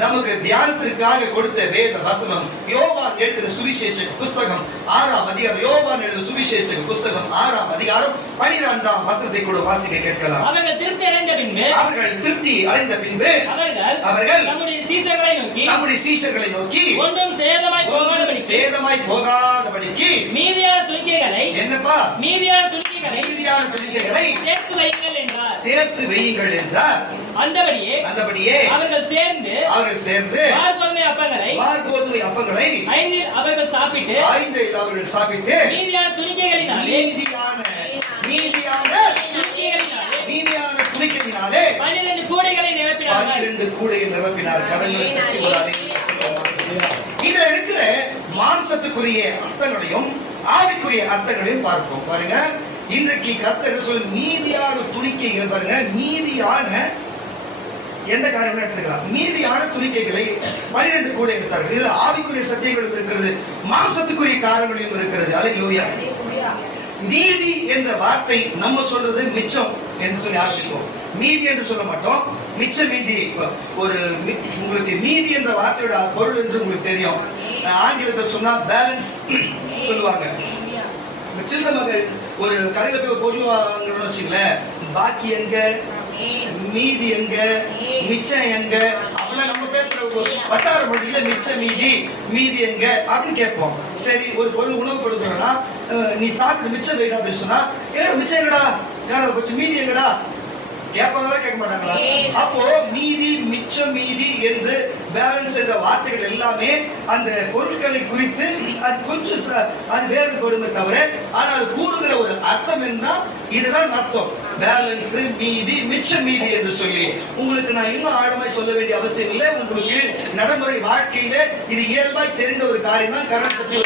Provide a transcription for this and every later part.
நமக்கு தியானத்திற்காக கொடுத்த வேத வசனம் யோவான் எழுதின சுவிசேஷ புஸ்தகம் 6ஆம் அதிகாரம். யோவான் எழுதின சுவிசேஷ புஸ்தகம் 6ஆம் அதிகாரம் 12ஆம் வசனத்தை கூட வாசிக்க கேட்கலாம். அவர்கள் திருப்தி அடைந்த பின்பு அவர்கள் நம்முடைய சீஷர்களை நோக்கி ஒன்றும் சேதமாய் போகாதபடிக்கு மீதியான துணிக்கைகளை சேர்த்து வையுங்கள் என்றார். அந்தபடியே அவர்கள் சேர்ந்து வார்கோதுமை அப்பங்களை 5 அவர்கள் சாப்பிட்டு மீதியான துணிக்கைகளினாலே 12 கூடைகளை நிரப்பினார். இதுல இருக்கிற மாம்சத்துக்குரிய அர்த்தங்களையும் ஆவிக்குரிய அர்த்தங்களையும் பார்ப்போம். பாருங்க, இன்றைக்கு கர்த்தர் சொல்ல மீதியான துணிக்கைகள். பாருங்க, மீதியான எந்த காரியம் எடுத்துக்கலாம். மீதியான துணிக்கைகளை 12 கூட எடுத்தார்கள். இதுல ஆவிக்குரிய சத்தியங்களும் இருக்கிறது, மாம்சத்துக்குரிய காரியங்களும் இருக்கிறது. அல்லேலூயா. நீதி என்ற வார்த்தை நம்ம சொல்றது மிச்சம் என்று சொல்லி ஆரம்பிப்போம். மீதி என்று சொல்ல மாட்டோம், மிச்ச மீதி. ஒரு உங்களுக்கு நீதி என்ற வார்த்தையோட பொருள் என்று உங்களுக்கு தெரியும். ஆங்கிலத்தில் சொன்னா பேலன்ஸ் சொல்லுவாங்க. சின்ன மகள் ஒரு கடையில போய் பொருள் வாங்கணும்னு வச்சுங்களேன், பாக்கி எங்க, மீதி எங்க, மிச்சம் எங்க, அப்படிலாம் நம்ம பேசுற வட்டார மொழியில மிச்ச மீதி எங்க அப்படின்னு கேட்போம். சரி, ஒரு பொருள் உணவு கொடுக்குறோம்னா நீ சாப்பிட்டு மிச்சம் வைடா அப்படின்னு சொன்னா, ஏன் மிச்சம் எங்கடா, கொஞ்சம் மீதி எங்கடா கேட்பாங்களா கேட்க மாட்டாங்களா? அப்போ மீதி, மிச்சம், மீதி என்று பேலன்ஸ் என்ற வார்த்தைகள் எல்லாமே அந்த பொருட்களை குறித்து அது கொஞ்சம் அது வேறுபடுமே தவிர, ஆனால் கூறுகிற ஒரு அர்த்தம் என்ன, இதுதான் அர்த்தம். பேலன்ஸ், மீதி, மிச்சம், மீதி என்று சொல்லி உங்களுக்கு நான் இன்னும் ஆழமாய் சொல்ல வேண்டிய அவசியம் இல்லை. உங்களுக்கு நடைமுறை வாழ்க்கையில இது இயல்பாய் தெரிந்த ஒரு காரியம் தான். கரண் பற்றி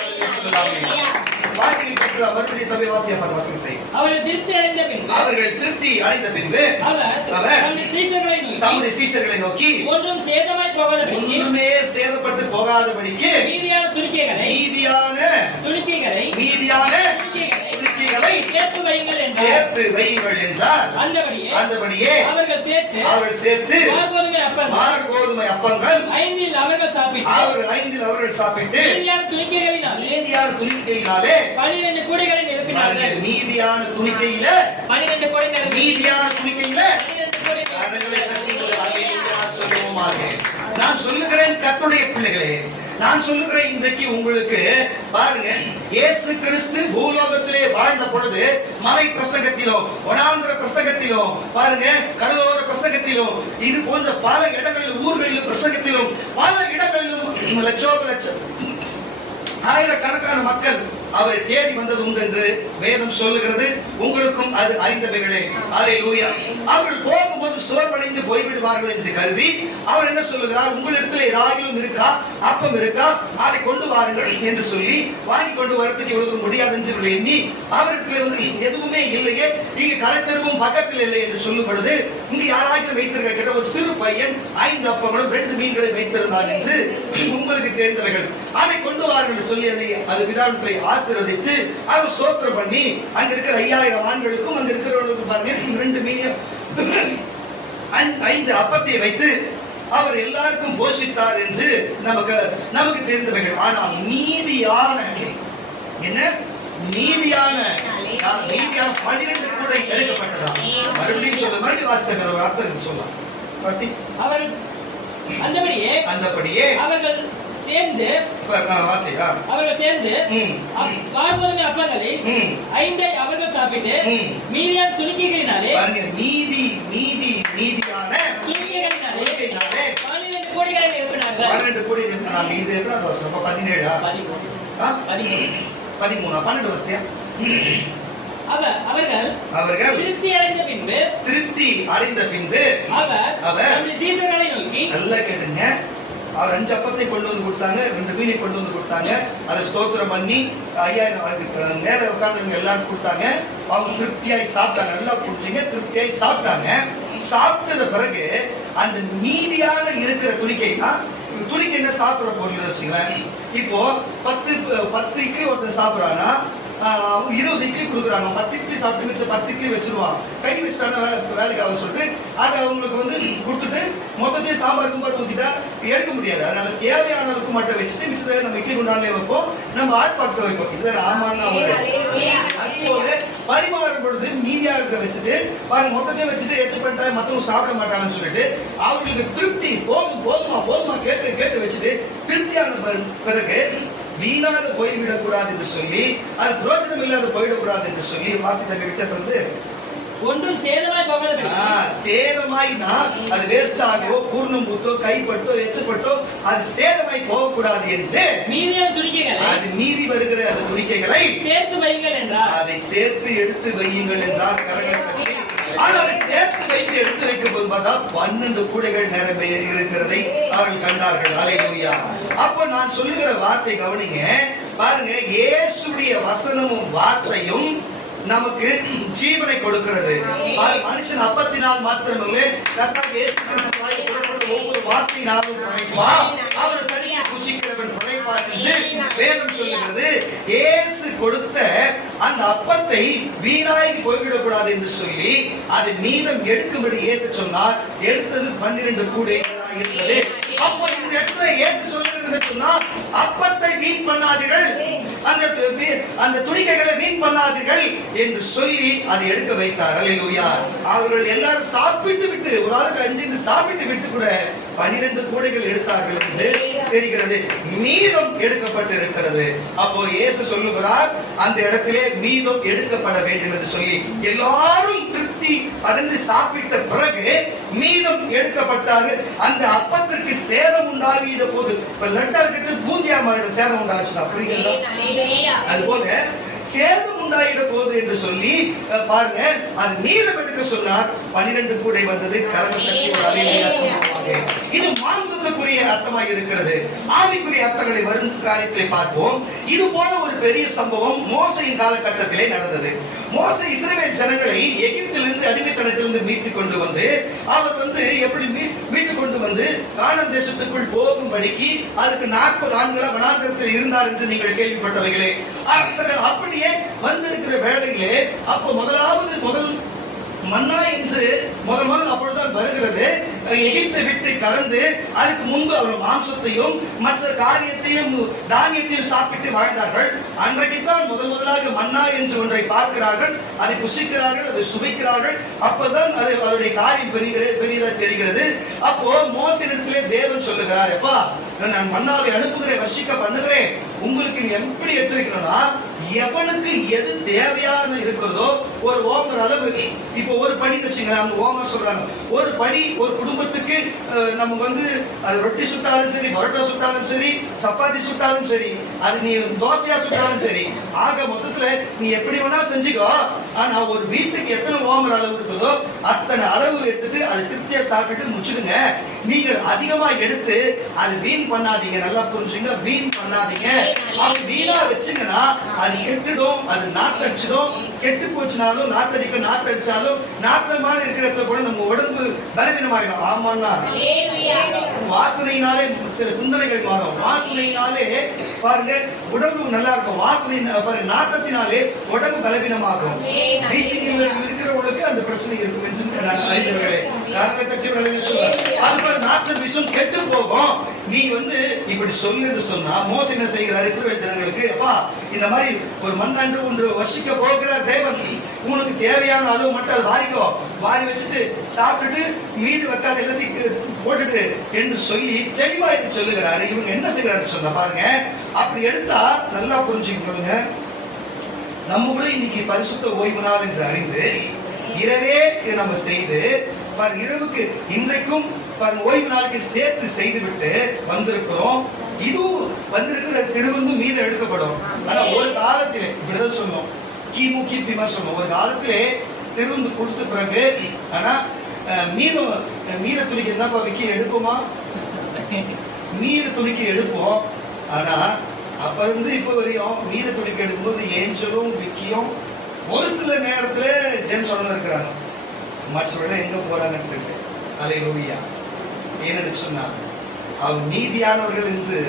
அவர்கள் திருப்தி அடைந்த பின்பு தம்முடைய சீஷர்களை நோக்கி ஒன்றும் சேதப்பட்டு போகாதபடிக்கு மீதியான துணிக்கைகளை சேர்த்து வையுங்கள் என்றார். அந்தபடியே அவர்கள் சேர்த்து வார்கோதுமை அப்பங்கள் 5 அவர்கள் சாப்பிட்டு மீதியான துணிக்கையினாலே 12 கூடைகளை நிரப்பினார்கள். மீதியான துணிக்கையில 12 கூடை நான் சொல்லுகிறேன் கர்த்தருடைய பிள்ளைகளே, நான் சொல்லுகிறேன் இன்றைக்கு உங்களுக்கு பாருங்க, இயேசு கிறிஸ்து பூலோகத்திலே வாழ்ந்த பொழுது மலை பிரசங்கத்திலும் வனாந்திர பிரசங்கத்திலும் பாருங்க, கடலோர பிரசங்கத்திலும் இது போன்ற பல இடங்களில் ஊர்களிலும் பிரசங்கத்திலும் பல இடங்களிலும் லட்சம் ஆயிரக்கணக்கான மக்கள் அவரை தேடி வந்தது உண்டு என்று வேதம் சொல்லுகிறது. உங்களுக்கும் அது அறிந்தவைகளே. அல்லேலூயா. அவர்கள் போகும்போது சோர்வடைந்து போய்விடுவார்கள் என்று கருதி அவர் என்ன சொல்லுகிறார், உங்களிடத்தில் ஏதாகிலும் இருக்கா, அப்பம் இருக்கா, அதை கொண்டு வாருங்கள் என்று சொல்லி வாங்கி கொண்டு வரத்துக்கு இவ்வளவு முடியாது என்று எண்ணி அவரிடத்தில் எதுவுமே இல்லையே, இங்க கடைத்தெருவும் பக்கத்தில் இல்லை என்று சொல்லும் பொழுது, இங்கு யாராகிலும் வைத்திருக்க கேட்ட ஒரு சிறு பையன் 5 அப்பங்களும் 2 மீன்களை வைத்திருந்தார் என்று உங்களுக்கு தெரிந்தவைகள். அதை கொண்டு வாருங்கள் சொல்லி அது பிதாவிடத்திலே ஆசீர்வதித்து அதை ஸ்தோத்திரம் பண்ணி அங்க இருக்கிற 5000 ஆண்களுக்கும் அங்க இருக்கிறவர்களுக்கும் பாருங்க 2 மீன் 5 அப்பத்தை வைத்து அவர் எல்லாருக்கும் போஷித்தார் என்று நமக்கு தெரிந்தவைகள். ஆனால் நீதியான 12 கூட எடுக்கப்பட்டதா? மறுபடியும் சொல்ல, மறுபடியும் வாசித்த அர்த்தம் சொல்லலாம். வாசி. அந்தபடியே அவர்கள் சேர்ந்து வார்கோதுமை அப்பங்களை 5 அவர்கள் சாப்பிட்டு மீதியான துணிக்கைகளினாலே 12 கோடிகளை நிரப்பினார்கள். இது எத்தனை வருஷம்? 12 வருஷம். அவர்கள் திருப்தி அடைந்த பின்பு அவர் சீஷர்களை நோக்கி, நல்லா கேட்டுங்க, அவர் 5 அப்பத்தை கொண்டு வந்து கொடுத்தாங்க, 2 மீனை கொண்டு வந்து கொடுத்தாங்க, அதை ஸ்தோத்திரம் பண்ணி 5000 மேல உட்கார்ந்து எல்லாரும் கொடுத்தாங்க. அவங்க திருப்தியாய் சாப்பிட்டாங்க. நல்லா குடிச்சிங்க, திருப்தியாய் சாப்பிட்டாங்க. சாப்பிட்டத பிறகு அந்த மீதியான இருக்கிற துணிக்கை என்ன சாப்பிடுற பொருள் வச்சுங்களேன். இப்போ 10 இட்லி ஒருத்தர் சாப்பிடுறாங்கன்னா 20 இட்லி கொடுக்குறாங்க. 10 இட்லி சாப்பிட்டு வச்சு 10 இட்லி வச்சிருவான். கை வச்சுட்டான வேலைக்கு அவர் சொல்லிட்டு அதை அவங்களுக்கு கொடுத்துட்டு மொத்தத்தையும் சாம்பார் கும்பார் ஊத்திட்டா எடுக்க முடியாது. அதனால தேவையான அளவுக்கு மட்டும் வச்சுட்டு மிச்சத்தை நம்ம இட்லி குண்டான்ல வைப்போம், நம்ம ஹாட் பாக்ஸ்ல வைப்போம். இதுதான் ஆமான்னா அதுபோல பரிமாறும் பொழுது மீதியா இருக்க வச்சுட்டு பாருங்க, மொத்தத்தையும் வச்சுட்டு எச்ச பண்ணிட்டா மத்தவங்க சாப்பிட மாட்டாங்கன்னு சொல்லிட்டு அவங்களுக்கு திருப்தி போதுமா கேட்டு வச்சுட்டு திருப்தியான பிறகு வீணாக போய்விடக் கூடாது என்று சொல்லி, அது பிரயோஜனம் இல்லாத போயிடக்கூடாது என்று சொல்லி வாசித்த விட்டது ஒன்றும் சேதமாய் போகாதபடி. சேதமாய்னா அது வேஸ்ட் ஆகவோ பூர்ணம் பூத்தோ கைப்பட்டோ எச்சப்பட்டோ அது சேதமாய் போகக்கூடாது என்று மீதியான துணிக்கைகளை, அது மீதி வருகிற அந்த துணிக்கைகளை சேர்த்து வையுங்கள் என்றார். அதை சேர்த்து எடுத்து வையுங்கள் என்றார். கரங்களை தட்டி. ஆனால் அதை சேர்த்து வைத்து எடுத்து வைக்கும் போது பார்த்தா 12 கூடைகள் நிரம்பி இருக்கிறதை அவர்கள் கண்டார்கள். அல்லேலூயா. அப்ப நான் சொல்லுகிற வார்த்தை கவனிங்க. பாருங்க, இயேசுடைய வசனமும் வார்த்தையும் நமக்கு ஜீவனை கொடுக்கிறது. மனுஷன் அப்பத்தினால் மாத்திரமில்லை, கர்த்தர் இயேசு கிறிஸ்து வாய் புறப்படும் ஒவ்வொரு வார்த்தையினாலும் பிழைப்பான், அவர் சரியை புசிக்கிறவன் பிழைப்பான் என்று வேதம் சொல்லுகிறது. இயேசு கொடுத்த அந்த அப்பத்தை வீணாகி போய்விடக்கூடாது என்று சொல்லி அது மீதம் எடுக்கும்படி இயேசு சொன்னார். எடுத்தது 12 கூடைகளாக இருந்தது. அப்போ இந்த இடத்துல இயேசு சொல்லுகிறது சொன்னா, அப்பத்தை வீண் பண்ணாதீர்கள், அந்த துணிக்கைகளை வீண் பண்ணாதீர்கள் என்று சொல்லி அதை எடுக்க வைத்தார். அல்லேலூயா. அவர்கள் எல்லாரும் சாப்பிட்டு விட்டு, ஒரு ஆளுக்கு 5 சாப்பிட்டு விட்டு கூட 12 கூடைகள் எடுத்தார்கள் என்று தெரிகிறது. மீதம் எடுக்கப்பட்டிருக்கிறது. அப்போ இயேசு சொல்லுகிறார், அந்த இடத்திலே மீதம் எடுக்கப்பட வேண்டும் என்று சொல்லி எல்லாரும் திருப்தி அடைந்து சாப்பிட்ட பிறகு மீதம் எடுக்கப்பட்டார்கள். அந்த அப்பத்திற்கு சேதம் உண்டாகிட போது லட்டா இருக்கிறது பூந்தியா மாதிரி சேதம் உண்டாச்சுன்னா புரியுங்களா? அது போல சேதம் உண்டாயிட போது என்று சொல்லி பாருங்க, அது மீதம் எடுக்க சொன்னார். 12 கூடை வந்தது. கரத்தை தட்டி ஒரு அல்லேலூயா சொல்லுவாங்க. இது மாம்சத்துக்குரிய அர்த்தமாக இருக்கிறது. ஆவிக்குரிய அர்த்தங்களை வரும் காரியத்தை பார்ப்போம். இது போல ஒரு பெரிய சம்பவம் மோசையின் காலகட்டத்திலே நடந்தது. மோசே இஸ்ரவேல் ஜனங்களை எகிப்திலிருந்து அடிமைத்தனத்திலிருந்து மீட்டு கொண்டு வந்து அவர் எப்படி மீட்டு கொண்டு வந்து கானான் தேசத்துக்குள் போகும்படிக்கு அதுக்கு 40 ஆண்டுகளா வனாந்தரத்தில் இருந்தார் என்று நீங்கள் கேள்விப்பட்டவைகளே. அப்படியே வந்திருக்கிற வேளையிலே அப்ப முதல் மன்னா என்று முதல் அப்பொழுதுதான் வருகிறது. எகிப்தை விட்டு கடந்து அதுக்கு முன்பு அவர் மாம்சத்தையும் மற்ற காரியத்தையும் தானியத்தையும் சாப்பிட்டு வாழ்ந்தார்கள். அன்றைக்குத்தான் முதலாக மன்னா என்று ஒன்றை பார்க்கிறார்கள், அதை புசிக்கிறார்கள், அதை சுவைக்கிறார்கள். அப்பதான் அது அவருடைய காரியம் பெரியதாக தெரிகிறது. அப்போ மோசேயிடத்திலே தேவன் சொல்லுகிறார், எப்பா நான் மன்னாவை அனுப்புகிறேன், வர்ஷிக்க பண்ணுகிறேன், உங்களுக்கு எப்படி எடுத்து வைக்கணும்னா எவனுக்கு எது தேவையான இருக்கிறதோ ஒரு ஓமர் அளவு. இப்போ ஒரு படி வச்சுங்களேன், அவங்க ஓமர் சொல்றாங்க, ஒரு படி ஒரு குடும்பத்துக்கு நமக்கு அது ரொட்டி சுட்டாலும் சரி, பரோட்டா சுட்டாலும் சரி, சப்பாத்தி சுட்டாலும் சரி, அது நீ தோசையா சுட்டாலும் சரி, ஆக மொத்தத்துல நீ எப்படி வேணா செஞ்சுக்கோ. ஆனா ஒரு வீட்டுக்கு எத்தனை ஓமர் அளவு இருக்குதோ அத்தனை அளவு எடுத்துட்டு அதை திருப்தியா சாப்பிட்டு முடிச்சுடுங்க. நீங்கள் அதிகமா எடுத்து அது வீண் பண்ணாதீங்க. நல்லா புரிஞ்சுங்க, வீண் பண்ணாதீங்க. அப்படி வீணா வச்சுங்கன்னா அது கெட்டுடும், அது நாத்தடிச்சிடும். கெட்டு போச்சுனாலும் நாத்தடிச்சாலும் நாத்தமான இருக்கிற கூட நம்ம உடம்பு பலவீனமாகிடும். ஆமாண்ணா, வாசனையினாலே சில சிந்தனைகள் மாறும். வாசனையினாலே பாருங்க உடம்பு நல்லா இருக்கும். வாசனை பாருங்க, நாட்டத்தினாலே உடம்பு பலவீனமாகும். இருக்கிறவங்களுக்கு அந்த பிரச்சனை இருக்கும் என்று நான் அறிந்தவர்களே. நாட்டம் விஷம் கெட்டு போகும். நீ இப்படி சொல்லுன்னு சொன்னா மோசே என்ன செய்கிறார் இஸ்ரவேல் ஜனங்களுக்கு, அப்பா இந்த மாதிரி ஒரு மண்ணாண்டு ஒன்று வர்ஷிக்க போகிறார் தேவன், உனக்கு தேவையான அளவு மட்டும் அது வாரிக்கோ, வாரி வச்சுட்டு சாப்பிட்டுட்டு மீது வைக்காத எல்லாத்தையும் போட்டுட்டு என்று சொல்லி தெளிவா இது சொல்லுகிறாரு. இவங்க என்ன செய்யறாரு சொன்னா பாருங்க, அப்படி எடுத்தா நல்லா புரிஞ்சுக்கணுங்க. நம்ம கூட இன்னைக்கு பரிசுத்த ஓய்வு நாள் என்று அறிந்து இரவே நம்ம செய்து இரவுக்கு இன்றைக்கும் ஓய்வு நாளுக்கு சேர்த்து செய்து விட்டு வந்திருக்கிறோம். இதுவும் வந்திருக்கிற திருவிழந்தும் மீது எடுக்கப்படும். ஆனா ஒரு காலத்திலே இப்படிதான் சொன்னோம், கிபி சொன்னோம், ஒரு காலத்திலே திருவிழந்து கொடுத்த பிறகு ஆனா மீத துணிக்கு என்னப்பா விக்கி எடுப்போமா, மீத துணிக்கு எடுப்போம். ஆனா அப்ப இருந்து இப்ப வரையும் மீத துணிக்கு எடுக்கும்போது ஏஞ்சலும் விக்கியும் ஒரு சில நேரத்துல ஜேம்ஸ் இருக்கிறாங்க, மற்றவர்கள எங்க போறாங்கன்னு தெரியல. அல்லேலூயா. ஏன்னு சொன்னா அவர் நீதியானவர்கள் என்று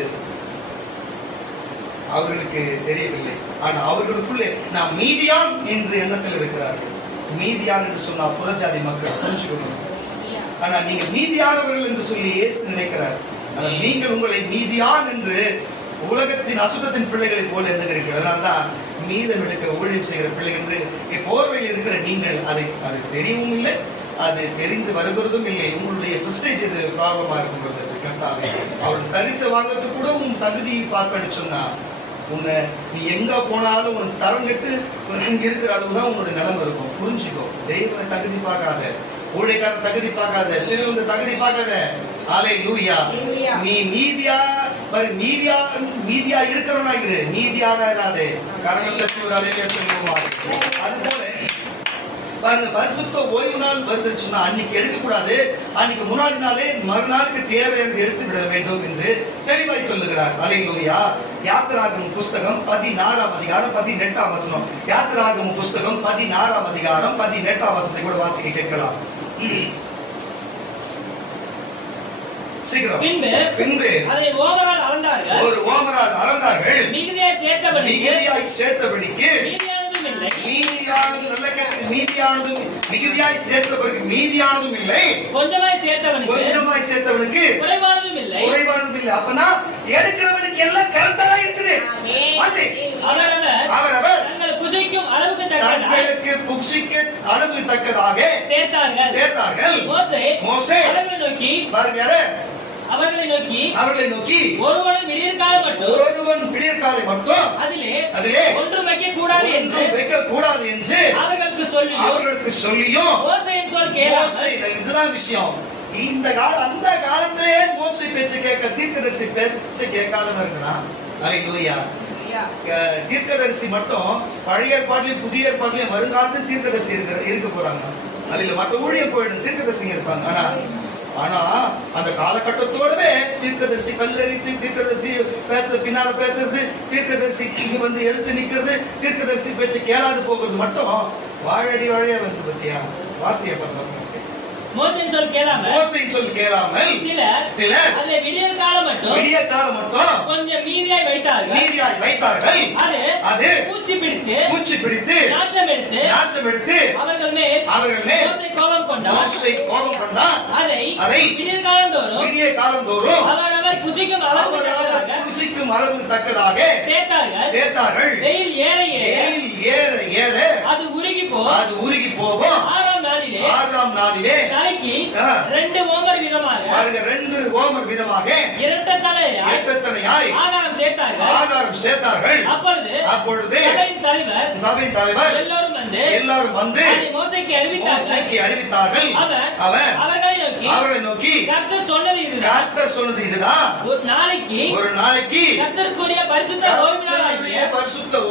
அவர்களுக்கு தெரியவில்லை. ஆனா அவர்களுக்குள்ளே நான் மீதியான் என்று எண்ணத்தில் இருக்கிறார்கள். மீதியான் என்று சொன்னா புறஜாதி மக்கள் புரிஞ்சுக்கணும். ஆனா நீங்க நீதியானவர்கள் என்று சொல்லி இயேசு நினைக்கிறார். ஆனால் நீங்கள் உங்களை நீதியான் என்று உலகத்தின் அசுத்தத்தின் பிள்ளைகளை போல எண்ணுகிறீர்கள். அதனால்தான் மீதம் எடுக்க ஊழியம் செய்கிற பிள்ளைகள் என்று போர்வையில் இருக்கிற நீங்கள் அதை தெரியவும் இல்லை, அது தெரிந்து வருகிறதும் இல்லை. உங்களுடைய பிரஸ்டேஜ் இது ப்ராப்ளமா இருக்கும்போது அவள் சரித்து வாங்கிறது கூட உன் தகுதியை பார்க்கணும்னு சொன்னா உன்னை நீ எங்க போனாலும் உன் தரம் கெட்டு இங்க இருக்கிற அளவுதான் உன்னுடைய நிலைமை இருக்கும். புரிஞ்சுக்கோ. தெய்வ தகுதி பார்க்காத, ஊழியக்காரன் தகுதி பார்க்காத, திருவிழா தகுதி பார்க்காத. அல்லேலூயா. நீ நீதியா இருக்கிறவனா இரு, நீதியான இல்லாதே. கரங்களுக்கு ஒரு அலையில சொல்லுவாங்க. அதுபோல பாருங்க, பரிசுத்த ஓய்வு நாள் வந்துருச்சுன்னா அன்னைக்கு எடுக்க கூடாது, அன்னைக்கு முன்னாடி நாளே மறுநாளுக்கு தேவை என்று எடுத்து விட வேண்டும் என்று தெளிவாய் சொல்லுகிறார். அல்லேலூயா. யாத்திராகமம் புஸ்தகம் 16ஆம் அதிகாரம் 18ஆம் வசனம். யாத்திராகமம் புஸ்தகம் 16ஆம் அதிகாரம் 18ஆம் வசனத்தை கூட வாசிக்க கேட்கலாம். பின்பு அதை ஓமரால் அளந்தார்கள். ஒரு ஓமரால் அளந்தார்கள். மிகுதியாய் சேர்த்தபடிக்கு மீதியானதும் இல்லை, கொஞ்சமாய் சேர்த்தவனுக்கு குறைவானதும் இல்லை. அப்பனா எடுக்கிறவனுக்கு எல்லாம் கரெக்டா இருக்குது. அவரவர் தங்களுக்கு புசிக்கும் அளவுக்கு தக்கதாக சேர்த்தார்கள். மோசே அவர்களை நோக்கி ஒருவன் விடியற்காலை மட்டும் அதிலே ஒன்றும் வைக்க கூடாது என்று அவர்களுக்கு சொல்லியும் மோசேயின் சொல் கேளாமல். இதுதான் விஷயம். இந்த அந்த காலத்திலே மோசே பேச்சு கேட்க தீர்க்கதரிசி பேச்சு கேட்காதவன் இருக்கிறான். அல்லேலூயா. தீர்க்கதரிசி மட்டும் பழைய ஏற்பாட்டிலும் புதிய ஏற்பாட்டிலும் வருங்காலத்தில் தீர்க்கதரிசி இருக்க போறாங்க. அல்ல மற்ற ஊழியம் போயிடும், தீர்க்கதரிசிங்க இருப்பாங்க. ஆனா அந்த காலகட்டத்தோடவே தீர்க்கதரிசி கல்லறித்து, தீர்க்கதரிசி பேசுறது பின்னால பேசுறது, தீர்க்கதரிசி இங்க வந்து எழுத்து நிக்கிறது, தீர்க்கதரிசி பேச்சு கேளாது போகிறது மட்டும் வாழடி வாழையா வந்து பத்தியா வாசியப்பட்ட வசனத்தை மோசேயின் சொல் கேளாமல் சிலர் அதை விடிய காலம் மட்டும் கொஞ்சம் மீதியாய் வைத்தார்கள். அது பூச்சி பிடித்து நாற்றம் எடுத்து அவர்கள் மேல் மோசே கோபம் கொண்டார். அதை விடிய காலம் தோறும் அவரவர் புசிக்கும் அளவு தக்கதாக சேர்த்தார்கள். வெயில் ஏற அது உருகி போகும். ஆறாம் நாளிலே தலைக்கு 2 ஓமர் விதமாக இரட்டத்தனையாய் ஆகாரம் சேர்த்தார்கள். அப்பொழுது சபையின் தலைவர் எல்லாரும் வந்து மோசேக்கு அறிவித்தார்கள். அவர்களை நோக்கி கர்த்தர் சொன்னது இதுதான். ஒரு நாளைக்கு கர்த்தருக்குரிய பரிசுத்த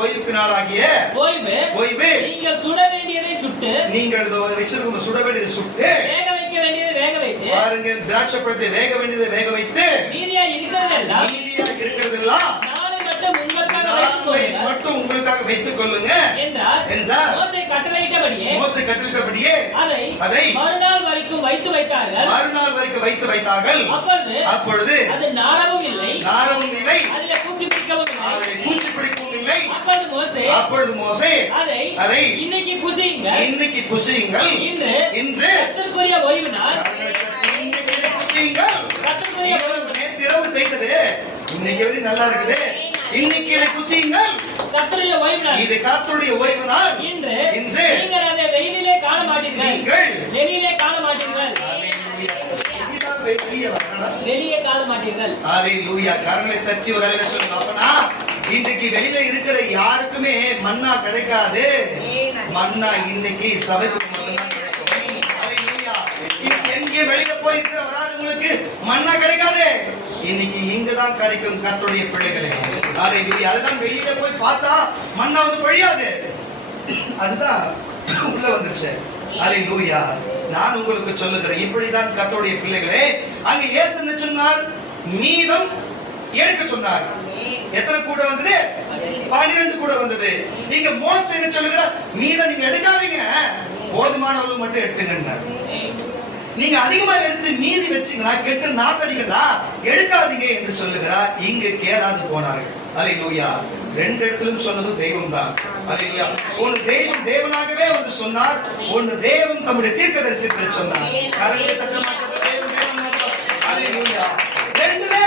ஓய்வு நாளாகிய ஓய்வு நீங்கள் சுட வேண்டியதை சுட்டு, நீங்கள் சுட வேண்டியதை சுட்டு, வேக வைத்து பாருங்க, திராட்சை பழத்தை வேக வேண்டியதை வேக வைத்து மீதியா இருக்கிறதெல்லாம் மட்டும் உங்களுக்காக வைத்துக் கொள்ளுங்க என்றார். மோசே கட்டளையிட்டபடியே அதை மறுநாள் வரைக்கும் வைத்து வைத்தார்கள். அப்பொழுது அது நாரவும் இல்லை, அதிலே பூச்சி பிடிக்கவும் இல்லை. அப்பொழுது மோசே அதை இன்னைக்கு புசியுங்கள், இன்று கர்த்தருக்குரிய ஓய்வு நாள், நேற்றிரவு செய்தது இன்னைக்கு வரை நல்லா இருக்குது, இன்னைக்கு புசியுங்கள், கர்த்தருடைய ஓய்வு நாள், இது கர்த்தருடைய ஓய்வு நாள். இன்று நீங்கள் அதை வெளியிலே காண மாட்டீர்கள். வெளியே காண மாட்டீர்கள். அல்லேலூயா. கரங்களை தட்டி ஒரு அலையில சொல்லுங்க. அப்பனா இன்றைக்கு வெளியில இருக்கிற யாருக்குமே மன்னா கிடைக்காது. மன்னா இன்னைக்கு சபைக்கு மட்டும்தான் கிடைக்கும். அல்லேலூயா. எங்கே வெளியில போய் இருக்கிற வராதவங்களுக்கு மன்னா கிடைக்காது. இன்னைக்கு இங்கதான் கிடைக்கும் கர்த்தருடைய பிள்ளைகளே. அல்லேலூயா. அதுதான் வெளியில போய் பார்த்தா மன்னா வந்து பொழியாது. அதுதான் உள்ள வந்துருச்சு. அல்லேலூயா. நான் உங்களுக்கு சொல்லுகிறேன், இப்படிதான் கர்த்தருடைய பிள்ளைகளே. அங்க இயேசு என்ன சொன்னார்? மீதம் எடுக்க சொன்னார். எத்தனை கூட வந்தது? 12 கூட வந்தது. நீங்க மோசே என்ன சொல்லுகிறார்? மீதம் நீங்க எடுக்காதீங்க, போதுமான அளவு மட்டும் எடுத்துங்க. நீங்க அதிகமா எடுத்து மீதி வச்சீங்களா, கெட்டு நாத்தடிங்களா, எடுக்காதீங்க என்று சொல்லுகிறார். இங்கு கேளாது போனார்கள். அல்லேலூயா. 2 இடத்திலும் சொன்னது தெய்வம் தான். அல்லேலூயா. ஒரு தெய்வம் தேவனாகவே வந்து சொன்னார், ஒன்னு தேவன் தம்முடைய தீர்க்கதரிசியில் சொன்னார். கரங்களை தட்ட மாட்டாங்க. அல்லேலூயா. ரெண்டுமே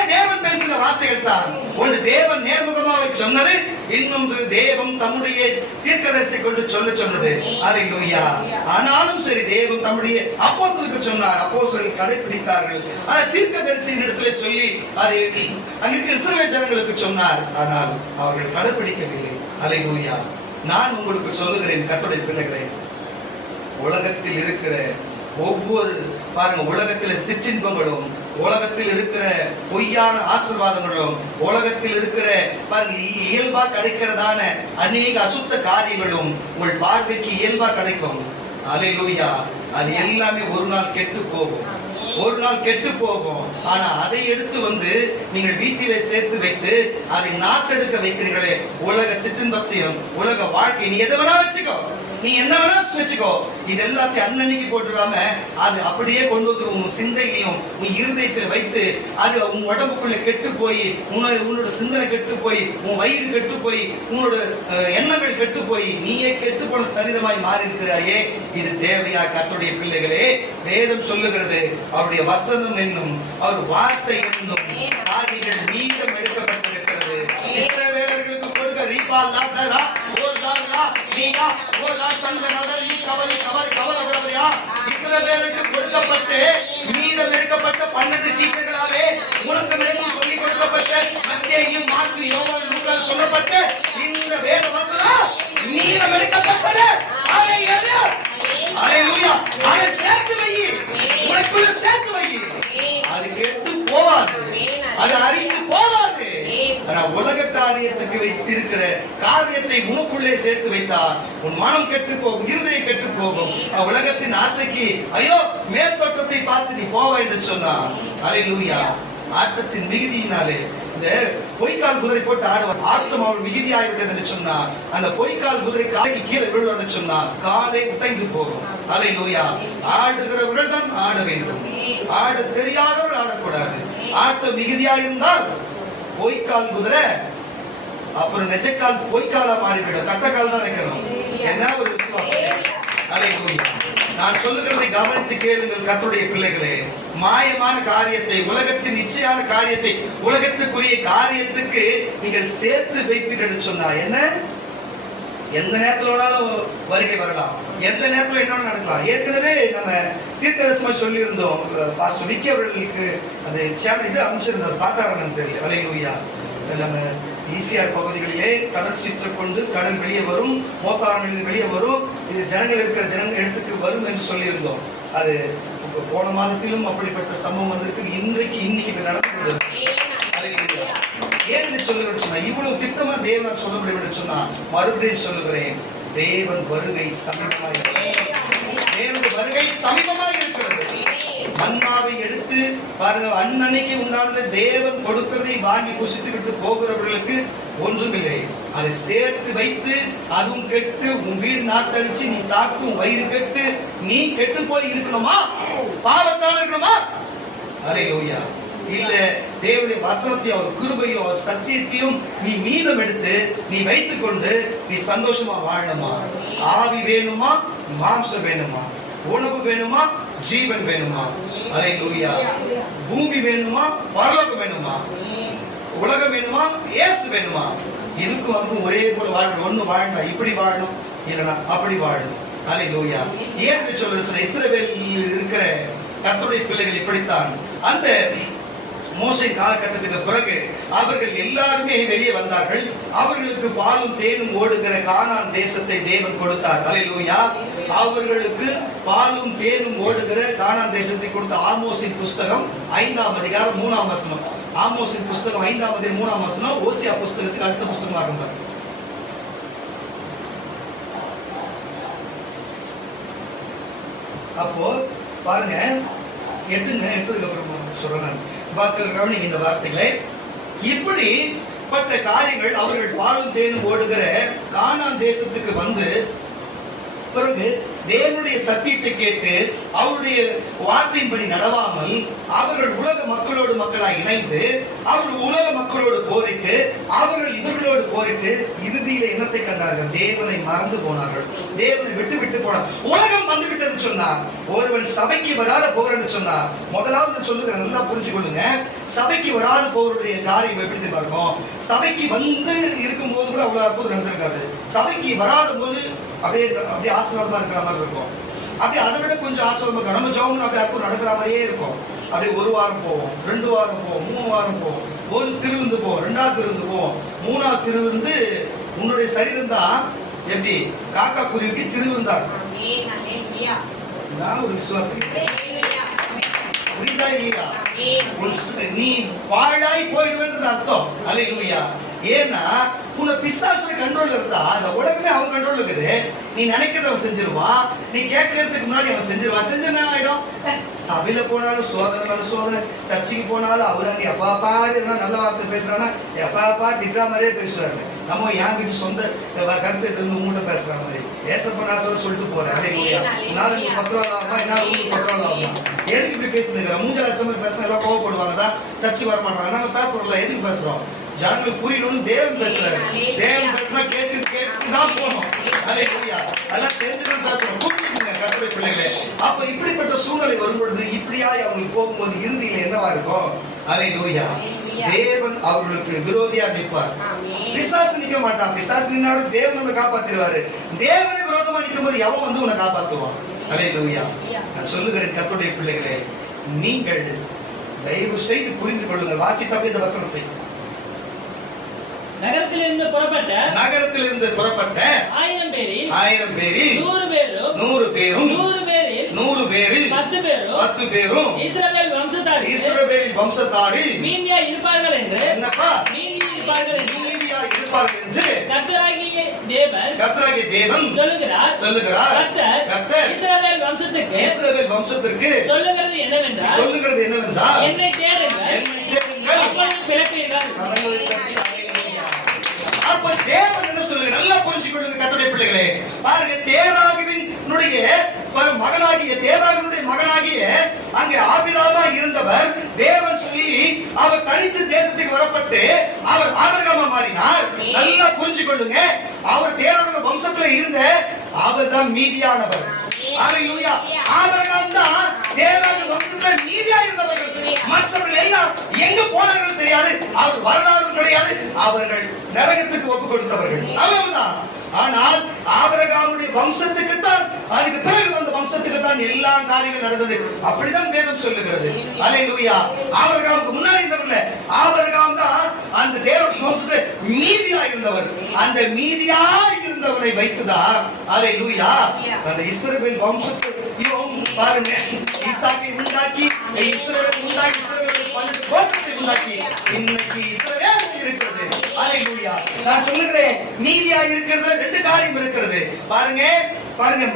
இன்னொன்று தேவன் தம்முடைய தீர்க்கதரிசி கொண்டு சொல்ல சொன்னது. அல்லேலூயா. ஆனாலும் சரி தேவன் தம்முடைய அப்போஸ்தலருக்கு சொன்னார், அப்போஸ்தலர்கள் கடைபிடித்தார்கள். ஆனா தீர்க்கதரிசியின் இடத்துல சொல்லி அதை அங்கிருக்கிற இஸ்ரவேல் ஜனங்களுக்கு சொன்னார், ஆனால் அவர்கள் கடைபிடிக்கவில்லை. அல்லேலூயா. நான் உங்களுக்கு சொல்லுகிறேன் கர்த்தருடைய பிள்ளைகளே, உலகத்தில் இருக்கிற ஒவ்வொரு பாருங்க, உலகத்தில் சிற்றின்பங்களும், உலகத்தில் இருக்கிற பொய்யான ஆசீர்வாதங்களும், உலகத்தில் இருக்கிற பாருங்க இயல்பா கிடைக்கிறதான அநேக அசுத்த காரியங்களும் உங்கள் பார்வைக்கு இயல்பா கிடைக்கும். அல்லேலூயா. அது எல்லாமே ஒரு நாள் கெட்டு போகும், ஒரு நாள் கெட்டு போகும். ஆனா அதை எடுத்து நீங்கள் வீட்டிலே சேர்த்து வைத்து அதை நாத்தெடுக்க வைக்கிறீங்களே, உலக சிற்றின்பத்தையும் உலக வாழ்க்கை, நீ எதை வேணா வச்சுக்கோ, நீ என்ன வேணா வச்சுக்கோ, இது எல்லாத்தையும் அன்னன்னைக்கு போட்டுடாம அது அப்படியே கொண்டு வந்து உன் சிந்தையிலையும் உன் இருதயத்தில் வைத்து அது உன் உடம்புக்குள்ள கெட்டு போய் உன்னோட சிந்தனை கெட்டு போய் உன் வயிறு கெட்டு போய் உன்னோட எண்ணங்கள் கெட்டு போய் நீயே கெட்டு போன சரீரமாய் மாறி இருக்கிறாயே. இது தேவையா கர்த்தருடைய பிள்ளைகளே? வேதம் சொல்லுகிறது, அவருடைய வசனம் என்னும் அவர் வார்த்தை என்னும் காரியங்கள் மீதம் எடுக்கப்பட்டிருக்கிறது. இஸ்ரவேலர்களுக்கு கொடுக்க ரீபா லாதலா ஓலாலா நீயா ஓலா சங்கனத நீ கவலை கவர் கவலதரவையா இஸ்ரவேலருக்கு கொடுக்கப்பட்டு மீதம் எடுக்கப்பட்ட 12 சீஷர்களாலே உனக்கு மேலும் சொல்லி கொடுக்கப்பட்ட மத்தேயு மார்க்கு யோவான் லூக்கா சொல்லப்பட்ட இந்த வேத வசனம் மீதம் எடுக்கப்பட்டது. அல்லேலூயா. அல்லேலூயா. அதை சேர்த்து வை, உனக்குள்ள சேர்த்து வை. அது கெட்டு போவாது, அது அழிந்து போவாது. ஆனா உலக காரியத்துக்கு வைத்திருக்கிற காரியத்தை உனக்குள்ளே சேர்த்து வைத்தால் உன் மனம் கெட்டு போகும், இருதயம் கெட்டு போகும். உலகத்தின் ஆசைக்கு ஐயோ மேற்தோற்றத்தை பார்த்து நீ போவா என்று சொன்னார். அல்லேலூயா. ஆட்டத்தின் மிகுதியினாலே இந்த பொய்க்கால் குதிரை போட்டு ஆடுவார், ஆட்டம் அவள் மிகுதியாகிவிட்டது என்று சொன்னார். அந்த பொய்க்கால் குதிரை காலைக்கு கீழே விழுவது சொன்னார், காலை உடைந்து போகும். அல்லேலூயா. ஆடுகிறவர்கள் தான் ஆட வேண்டும், ஆட தெரியாதவர்கள் ஆடக்கூடாது. ஆட்டம் மிகுதியாக இருந்தால் பொய்க்கால் குதிரை அப்புறம் நெச்சக்கால் பொய்க்காலா மாறிவிடும், கட்டக்கால் தான் வைக்கணும். என்ன ஒரு விசுவாசம். அல்லேலூயா. நான் சொல்லுகிறதை கவனித்து கேளுங்கள் கர்த்தருடைய பிள்ளைகளே. மாயமான காரியத்தை, உலகத்தின் நிச்சயான காரியத்தை, உலகத்துக்குரிய காரியத்துக்கு நீங்கள் சேர்த்து வைப்பீர்கள் சொன்னார் என்ன? எந்த நேரத்துல வேணாலும் வருகை வரலாம், எந்த நேரத்துல என்ன நடக்கலாம். ஏற்கனவே நம்ம தீர்க்கதரிசனமா சொல்லி இருந்தோம். பாஸ்டர் விக்கி அவர்களுக்கு அந்த சேனல் இது அமைச்சிருந்தார், பார்த்தாரன்னு தெரியல. அல்லேலூயா. நம்ம ஈசிஆர் பகுதிகளிலே கடல் சீற்று கொண்டு கடல் வெளியே வரும், மோத்தாரங்களில் வெளியே வரும், இது ஜனங்கள் இருக்கிற ஜனங்கள் இடத்துக்கு வரும் என்று சொல்லியிருந்தோம். அது போன மாதத்திலும் அப்படிப்பட்ட சம்பவம் வந்திருக்கு. இன்னைக்கு நடக்கிறது. ஏன் சொல்லுகிறேன் சொன்னா, இவ்வளவு திட்டமா தேவன் சொல்ல முடியும் சொன்னா, மறுபடியும் சொல்லுகிறேன், தேவன் வருகை சமீபமாக இருக்கிறது. தேவன் வருகை சமீபமாக இருக்கிறது. மன்னாவை எடுத்து பாருங்க, அன்னன்னைக்கு உண்டானது தேவன் கொடுக்கிறதை வாங்கி புசித்து விட்டு போகிறவர்களுக்கு ஒன்றுமில்லை. அதை சேர்த்து வைத்து அதுவும் கெட்டு உன் வீடு நாட்டடிச்சு நீ சாப்பிட்டு உன் வயிறு கெட்டு நீ கெட்டு போய் இருக்கணுமா? பாவத்தால் இருக்கணுமா? அல்லேலூயா. இல்ல தேவனுடைய வசனத்தையும் அவர் கிருபையும் அவர் சத்தியத்தையும் நீ மீதம் எடுத்து நீ வைத்துக் கொண்டு நீ சந்தோஷமா வாழணுமா? ஆவி வேணுமா? மாம்சம் வேணுமா? உணவு வேணுமா? ஜீவன் வேணுமா? அல்லேலூயா. பூமி வேணுமா? பரலோகம் வேணுமா? உலகம் வேணுமா? இயேசு வேணுமா? இதுக்கும் ஒரே போல வாழணும். ஒண்ணு வாழணும், இப்படி வாழணும், இல்லைன்னா அப்படி வாழணும். அல்லேலூயா. ஏன் சொல்ல இஸ்ரவேலில் இருக்கிற கர்த்தருடைய பிள்ளைகள் இப்படித்தான். அந்த மோசே காலகட்டத்துக்கு பிறகு அவர்கள் எல்லாருமே வெளியே வந்தார்கள். அவர்களுக்கு பாலும் தேனும் ஓடுகிற கானான் தேசத்தை தேவன் கொடுத்தார். அல்லேலூயா. அவர்களுக்கு பாலும் தேனும் ஓடுகிற கானான் தேசத்தை கொடுத்த ஆமோசின் புஸ்தகம் 5ஆம் அதிகாரம் 3ஆம் வசனம். ஆமோசின் புஸ்தகம் 5ஆம் அதிகாரம் 3ஆம் வசனம் ஓசியா புஸ்தகத்துக்கு அடுத்த புஸ்தகமாக இருந்தார். அப்போ பாருங்க, எடுத்ததுக்கு அப்புறம் சொல்றேன், கவனிங்க இந்த வார்த்தைகளை. இப்படிப்பட்ட காரியங்கள் அவர்கள் பாலும் தேனும் ஓடுகிற கானான் தேசத்துக்கு வந்து பிறகு தேவனுடைய சத்தியத்தை கேட்டு அவருடைய வார்த்தையின்படி நடவாமல் அவர்கள் உலக மக்களோடு மக்களாய் இணைந்து அவர்கள் உலக மக்களோடு போரிட்டு அவர்கள் இவர்களோடு போரிட்டு இறுதியில என்னத்தை கண்டார்கள்? தேவனை மறந்து போனார்கள், தேவனை விட்டு போனார். உலகம் வந்து விட்டதுன்னு சொன்னா, ஒருவன் சபைக்கு வராத போகிறன்னு சொன்னா, முதலாவது சொல்லுங்க, நல்லா புரிஞ்சு கொள்ளுங்க. சபைக்கு வராத போவருடைய காரியம் எப்படி தெரியும்? சபைக்கு வந்து இருக்கும் போது கூட அவ்வளவு அற்புதம் நடந்திருக்காது. சபைக்கு வராத போது அப்படியே ஆசீர்வாதமா இருக்கிற மாதிரி இருக்கும். அப்படியே அதை விட கொஞ்சம் ஆசீர்வாதம் நம்ம ஜெபம் அப்படியே அற்புதம் நடக்கிற மாதிரியே இருக்கும். அப்படியே 1 வாரம் போவோம், 2 வாரம் போவோம், 3 வாரம் போவோம், ஒரு திருவிருந்து போவோம், 2வது திருவிருந்து போவோம், 3வது திருவிருந்து உன்னுடைய சரீரம் தான் எப்படி காக்கா குருவிக்கு திருவிருந்தா நான் ஒரு விசுவாசம். புரியுதா இல்லையா? நீ பாழாய் போயிடுவேன்றது அர்த்தம். அல்லேலூயா. ஏன்னா உன்னை பிசாசுடைய கண்ட்ரோல் இருந்தா அந்த உலகமே அவன் கண்ட்ரோல் இருக்குது. நீ நினைக்கிறத அவன் செஞ்சிருவான், நீ கேட்கறதுக்கு முன்னாடி அவன் செஞ்சிருவான். செஞ்சா ஆயிடும். சபையில போனாலும் சோதனை, சர்ச்சைக்கு போனாலும் அவரு அங்க எப்பா பாரு நல்ல வார்த்தை பேசுறானா, எப்பா திட்டா மாதிரியே பேசுவாரு. நம்ம என் வீட்டு சொந்த கருத்து இருந்து உங்கள்கிட்ட பேசுற மாதிரி ஏசப்பா சொல்லிட்டு போறேன். அல்லேலூயா. நாளைக்கு 10 ரூபா ஆகுமா, என்ன 10 ரூபா ஆகுமா? எதுக்கு இப்படி பேசுறீங்க? 3 லட்சம் பேர் பேசுனா எல்லாம் கோவப்படுவாங்க தான், சர்ச்சைக்கு வர மாட்டாங்க. நாங்க பேசுறோம்ல, எதுக்கு பேசுறோம்? ஜனங்கள் புரியணும்னு தேவன் பேசுறாரு. தேவன் பேசுனா கேட்டுதான் போகணும். அல்லேலூயா. அதெல்லாம் தெரிஞ்சுதான் பேசுறோம். புரிஞ்சுக்குங்க கர்த்தருடைய பிள்ளைகளே. அப்ப இப்படிப்பட்ட சூழ்நிலை வரும்பொழுது இப்படியாய் அவங்களுக்கு போகும்போது இறுதியில என்னவா இருக்கும்? அல்லேலூயா. தேவன் அவர்களுக்கு விரோதியா நிற்பார். பிசாசு நிக்க மாட்டான். பிசாசு நின்னாலும் தேவன் உன்னை காப்பாத்திடுவாரு. தேவனை விரோதமா நிற்கும் போது எவன் வந்து உன்னை காப்பாத்துவான்? அல்லேலூயா. நான் சொல்லுகிறேன் கர்த்தருடைய பிள்ளைகளே, நீங்கள் தயவு செய்து புரிந்து கொள்ளுங்கள். வாசித்த இந்த வசனத்தை. நகரத்திலிருந்து புறப்பட்ட 1000 பேரில் 100 பேரும் 100 பேரில் 10 பேரும் இஸ்ரவேல் வம்சத்தாரில் மீதியா இருப்பார்கள் என்று கர்த்தராகிய தேவன் சொல்லுகிறார். கர்த்தர் இஸ்ரவேல் வம்சத்துக்கு சொல்லுகிறது என்னவென்றால், என்னை தேடுங்கள், அப்பொழுது பிழைப்பீர்கள். அப்ப தேவன் என்ன சொல்லுங்க, நல்லா புரிஞ்சுக்கொள்ளுங்க கர்த்தருடைய பிள்ளைகளே. பாருங்க, தேராகினுடைய மகனாகிய அங்கே ஆபிரகாமா இருந்தவர் தேவன் சொல்லி அவர் தனித்து தேசத்துக்கு வரப்பட்டு அவர் ஆபிரகாமா மாறினார். நல்லா புரிஞ்சுக்கொள்ளுங்க, அவர் தேராக வம்சத்துல இருந்த அவர் தான் மீதியானவர். அல்லேலூயா. ஆபிரகாம் தான் தேராக வம்சத்துல மீதியா இருந்தவர்கள். மற்றவர்கள் எல்லாம் எங்க போனார்கள் தெரியாது, அவர் வரலாறு கிடையாது, அவர்கள் நரகத்துக்கு ஒப்பு கொடுத்தவர்கள். அவ்வளவுதான். ஆனால் ஆபிரகாமுடைய வம்சத்துக்குத்தான், அதுக்கு பிறகு வந்த வம்சத்துக்குத்தான் எல்லா காரியங்களும் நடந்தது. அப்படிதான் வேதம் சொல்லுகிறது. அல்லேலூயா. ஆபிரகாமுக்கு முன்னாடி இருந்தவர்ல, ஆபிரகாம் தான் அந்த தேவனுடைய வம்சத்துல மீதியா இருந்தவர். அந்த மீதியா இருந்தவரை வைத்துதான் அல்லேலூயா அந்த இஸ்ரவேல் வம்சத்தையும் பாருங்க, ஈசாக்கை உண்டாக்கி இஸ்ரவேலை 12 கோத்திரத்தை உண்டாக்கி இன்னைக்கு இஸ்ரவேல் இருக்கிறது. அல்லேலூயா. நான் சொல்லுகிறேன், நீதியா இருக்கிறதுல 2 காரியம் இருக்கிறது. பாருங்க,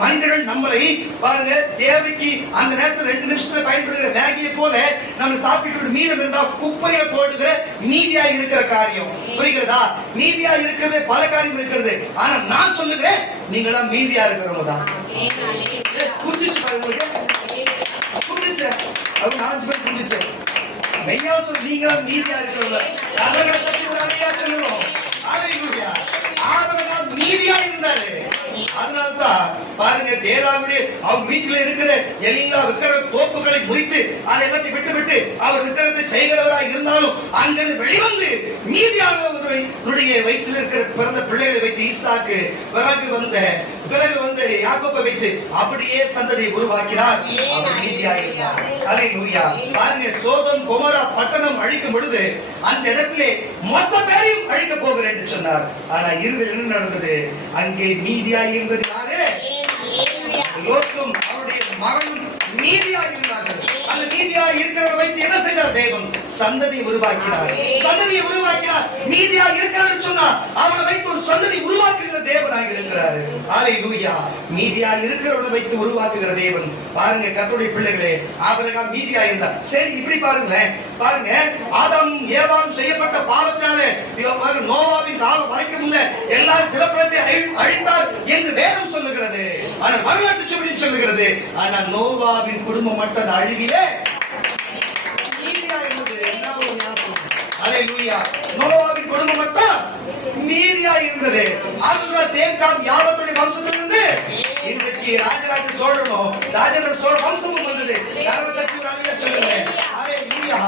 மனிதர்கள் நம்மளை பாருங்க தேவைக்கு அந்த நேரத்தில் 2 நிமிஷத்துல பயன்படுகிற மேகியை போல நம்ம சாப்பிட்டு மீதம் இருந்தா குப்பையை போடுகிற நீதியா இருக்கிற காரியம். புரிகிறதா? நீதியா இருக்கிறது பல காரியம் இருக்கிறது. ஆனா நான் சொல்லுகிறேன், நீங்க தான் மீதியா இருக்கிறவங்க தான். புரிஞ்சிச்சு பாருங்க, புரிஞ்சிச்சு. அது 4 பேர் புரிஞ்சிச்சு. மெய்யா சொல்ல, நீங்க தான் மீதியா இருக்கிறவங்க. அதனால பத்தி ஒரு அறையா சொல்லுவோம். அல்லேலூயா. ஆபிரகாம் நீதியா இருந்தாரு. அதனால்தான் பாருங்க, தேராவுடைய அவர் வீட்டில் இருக்கிற எல்லா விக்கிர தோப்புகளை முறித்து அதை எல்லாத்தையும் விட்டு அவர் விக்கிரத்தை செய்கிறவராக இருந்தாலும் அங்கிருந்து வெளிவந்து மீதியானவருடைய வயிற்றில் இருக்கிற பிறந்த பிள்ளைகளை வைத்து ஈசாக்கு, பிறகு வந்த யாக்கோபை வைத்து அப்படியே சந்ததியை உருவாக்கினார். அவர் நீதியாக இருந்தார். அல்லேலூயா. பாருங்க, சோதம் கொமோரா பட்டணம் அழிக்கும் பொழுது அந்த இடத்திலே மொத்த பேரையும் அழிக்க போகிறேன் என்று சொன்னார். ஆனா இறுதியில் என்ன நடந்தது? அங்கே நீதியாக இருந்தது யாரு? லோத்தும் அவருடைய மகனும் நீதியாக இருந்தார்கள். அந்த நீதியாக இருக்கிறவரை வைத்து என்ன செய்தார் தேவன்? சந்ததியை உருவாக்கினார். நீதியாக இருக்கிறார் சொன்னார், அவனை வைத்து ஒரு சந்ததி உருவாக்குகிற தேவனாக இருக்கிறார். அல்லேலூயா. நீதியாக இருக்கிறவனை வைத்து உருவாக்குகிற தேவன். பாருங்க கர்த்தருடைய பிள்ளைகளே, ஆபிரகாம் நீதியாக இருந்தார். சரி, இப்படி பாருங்களேன், பாருங்க, ஆதாம் ஏவாளும் செய்யப்பட்ட பாவத்தினாலே நோவாவின் காலம் வரைக்கும் உள்ள எல்லாரும் ஜலப்பிரளயத்தை அழித்தார் என்று வேதம் சொல்லுகிறது. ஆனால் வரலாற்று சுவடி சொல்லுகிறது. ஆனால் நோவாவின் குடும்பம் மட்டும் அந்த அழிவிலே மீதியா இருந்தது. என்ன ஒரு ஞாபகம். அல்லேலூயா. நோவாவின் குடும்பம் மட்டும் மீதியா இருந்தது. அதுதான் சேம் யாவத்துடைய வம்சத்திலிருந்து இன்றைக்கு ராஜராஜ சோழனும் ராஜேந்திர சோழ வம்சமும் வந்தது. சொல்லுங்க. அல்லேலூயா.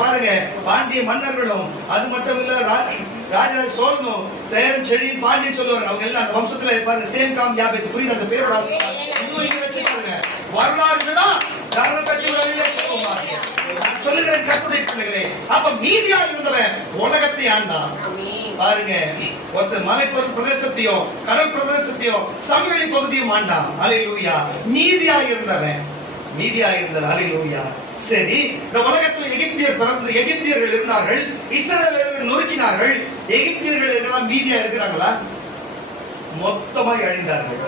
பாருங்க, பாண்டிய மன்னர்களும் அது மட்டும் இல்ல ராஜராஜ சோழனும் சேரன் செழியன் பாண்டியன் சொல்லுவாங்க. அவங்க எல்லாம் அந்த வம்சத்துல இருப்பாங்க. சேம் காம் யாபத்து புரியுது அந்த பேர் வச்சு பாருங்க. வரலாறு தான் சொல்லுகிறேன் கர்த்தருடைய பிள்ளைகளே. அப்ப மீதியா இருந்தவன் உலகத்தை ஆண்டான். பாருங்க, ஒருத்தர் மலை பிரதேசத்தையோ கடல் பிரதேசத்தையோ சமவெளி பகுதியும் ஆண்டான். அல்லேலூயா. மீதியா இருந்தவன் அல்லேலூயா. சரி, இந்த உலகத்தில் எகிப்தியர்கள் இருந்தார்கள். இஸ்ரவேலர்கள் நொறுக்கினார்கள். எகிப்தியர்கள் எல்லாம் மீதியா இருக்கிறாங்களா? மொத்தமாய் அழிந்தார்கள்.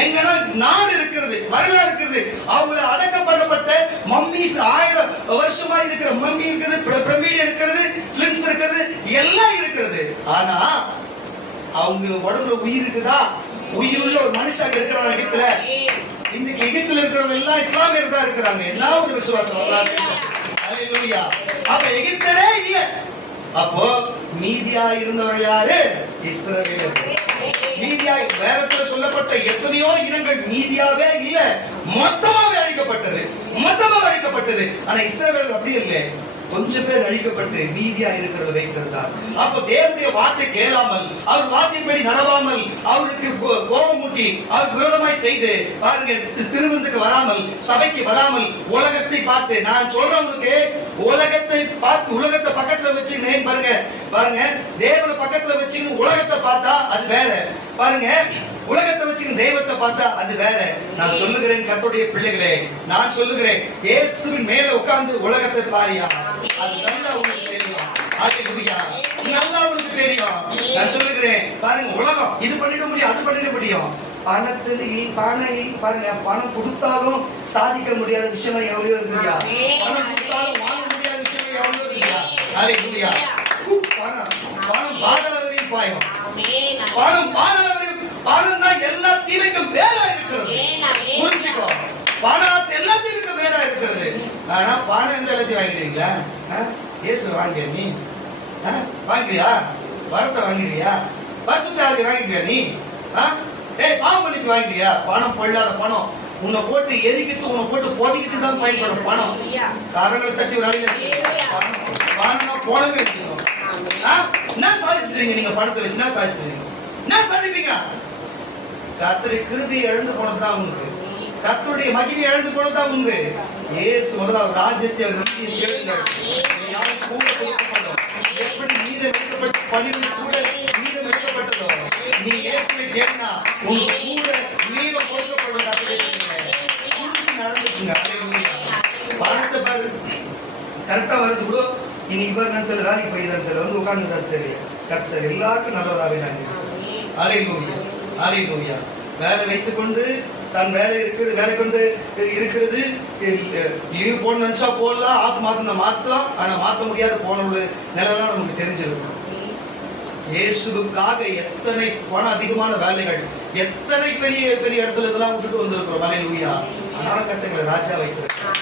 எங்கன்னா நாடு இருக்கிறது, வரலாறு இருக்கிறது. அவங்கள அடக்கப்படப்பட்ட மம்மிஸ் 1000 வருஷமா இருக்கிற மம்மி இருக்குது, பிரமிட் இருக்கிறது, பிலிம்ஸ் இருக்கிறது, எல்லாம் இருக்கிறது. ஆனா அவங்க உடம்புல உயிர் இருக்குதா? உயிருள்ள ஒரு மனுஷன் இருக்கிறாங்க எகிப்துல. இன்னைக்கு எகிப்துல இருக்கிறவங்க எல்லாம் இஸ்லாமியர் தான் இருக்கிறாங்க. என்ன ஒரு விசுவாசம். அல்லேலூயா. அப்ப எகிப்தரே இல்ல. அப்போ மீதியா இருந்தவர்கள் யாரு? இஸ்ரவேலர்கள். மீதியா வேதத்துல சொல்லப்பட்ட எத்தனையோ இனங்கள் மீதியாவே இல்ல, மொத்தமாவே அழிக்கப்பட்டது. ஆனா இஸ்ரவேலர் அப்படி இல்லை. கொஞ்சம் பேர் அழிக்கப்பட்டு மீதியா இருக்கிறத வைத்திருந்தார். அப்ப தேவனுடைய வார்த்தை கேளாமல், அவர் வார்த்தைப்படி நடவாமல், அவருக்கு கோபம் மூட்டி, அவர் விரோதமாய் செய்து பாருங்க, திருமணத்துக்கு வராமல், சபைக்கு வராமல், உலகத்தை பார்த்து, நான் சொல்றவங்களுக்கு உலகத்தை பார்த்து, உலகத்தை பக்கத்துல வச்சுக்கினேன் பாருங்க, தேவனை பக்கத்துல வச்சுக்கின்னு உலகத்தை பார்த்தா அது வேற. பாருங்க, உலகத்தை வச்சுக்கின்னு தெய்வத்தை பார்த்தா அது வேற. நான் சொல்லுகிறேன் கர்த்தருடைய பிள்ளைகளே, நான் சொல்லுகிறேன், இயேசுவின் மேல உட்கார்ந்து உலகத்தை பாரியா, அது நல்லா உங்களுக்கு தெரியும். அல்லேலூயா. நல்லா உங்களுக்கு தெரியும். நான் சொல்லுகிறேன் பாருங்க, உலகம் இது பண்ணிட முடியும், அது பண்ணிட முடியும். பாருங்க, பணம் கொடுத்தாலும் சாதிக்க முடியாத விஷயம் எவ்வளவு இருக்குயா? பணம் கொடுத்தாலும் வாங்க முடியாத விஷயம் எவ்வளவு இருக்குயா? அல்லேலூயா. பணம் பாதளவரையும் பாயும். பணம் தான் எல்லா தீமைக்கும் வேற இருக்கிறது. புரிஞ்சுக்கோ, பணம் எல்லா தீமைக்கும் வேற இருக்கிறது. ஆனா பணம் எந்த எல்லாத்தையும் வாங்கிடுவீங்களா? இயேசு வாங்கியா நீ? வாங்குவியா? வரத்தை வாங்கிடுவியா? பசுத்தாவி வாங்கிடுவியா நீ? பாம்பளிக்கு வாங்கிடுவியா? பணம் பொல்லாத பணம் உன்னை போட்டு எரிக்கிட்டு, உன்னை போட்டு போதிக்கிட்டு தான் பயன்படும் பணம். காரங்களை தட்டி ஒரு பணம் போடவே இருக்கணும். என்ன சாதிச்சிருவீங்க நீங்க? பணத்தை வச்சு என்ன சாதிச்சிருவீங்க? என்ன சாதிப்பீங்க? கர்த்தருடைய கிருபையை இழந்து போனதுதான் உண்டு. கர்த்தருடைய மகிமையை இழந்து போனதுதான் உண்டு. இயேசு முதலாவது ராஜ்யத்தை கூட கொடுக்கப்படும். எப்படி மீதம் எடுக்கப்பட்ட பணிகள் கூட மீதம் எடுக்கப்பட்டதோ, நீ இயேசுவை தேடினா உங்க கூட மீதம் கொடுக்கப்படும். நடந்துக்குங்க. பணத்தை பாரு, கரெக்டா வருது கூட. இனி இவர் நேரத்தில் வேலைக்கு போய் வந்து உட்கார்ந்து தெரியும். கர்த்தர் எல்லாருக்கும் நல்லவராகவே நாங்க. அல்லேலூயா. வேலை வைத்துக் கொண்டு தன் வேலை இருக்கிறது, வேலை கொண்டு இருக்கிறது. லீவ் போட நினைச்சா போடலாம், மாத்தலாம். ஆனா மாத்த முடியாத போனவங்க நிலைலாம் நமக்கு தெரிஞ்சிருக்கும். இயேசுவுக்காக எத்தனை பணம் அதிகமான வேலைகள், எத்தனை பெரிய பெரிய இடத்துல இதெல்லாம் விட்டுட்டு வந்திருக்கிறோம். அல்லேலூயா. அதனால கர்த்தர்களை ராஜா வைத்திருக்கிறார்.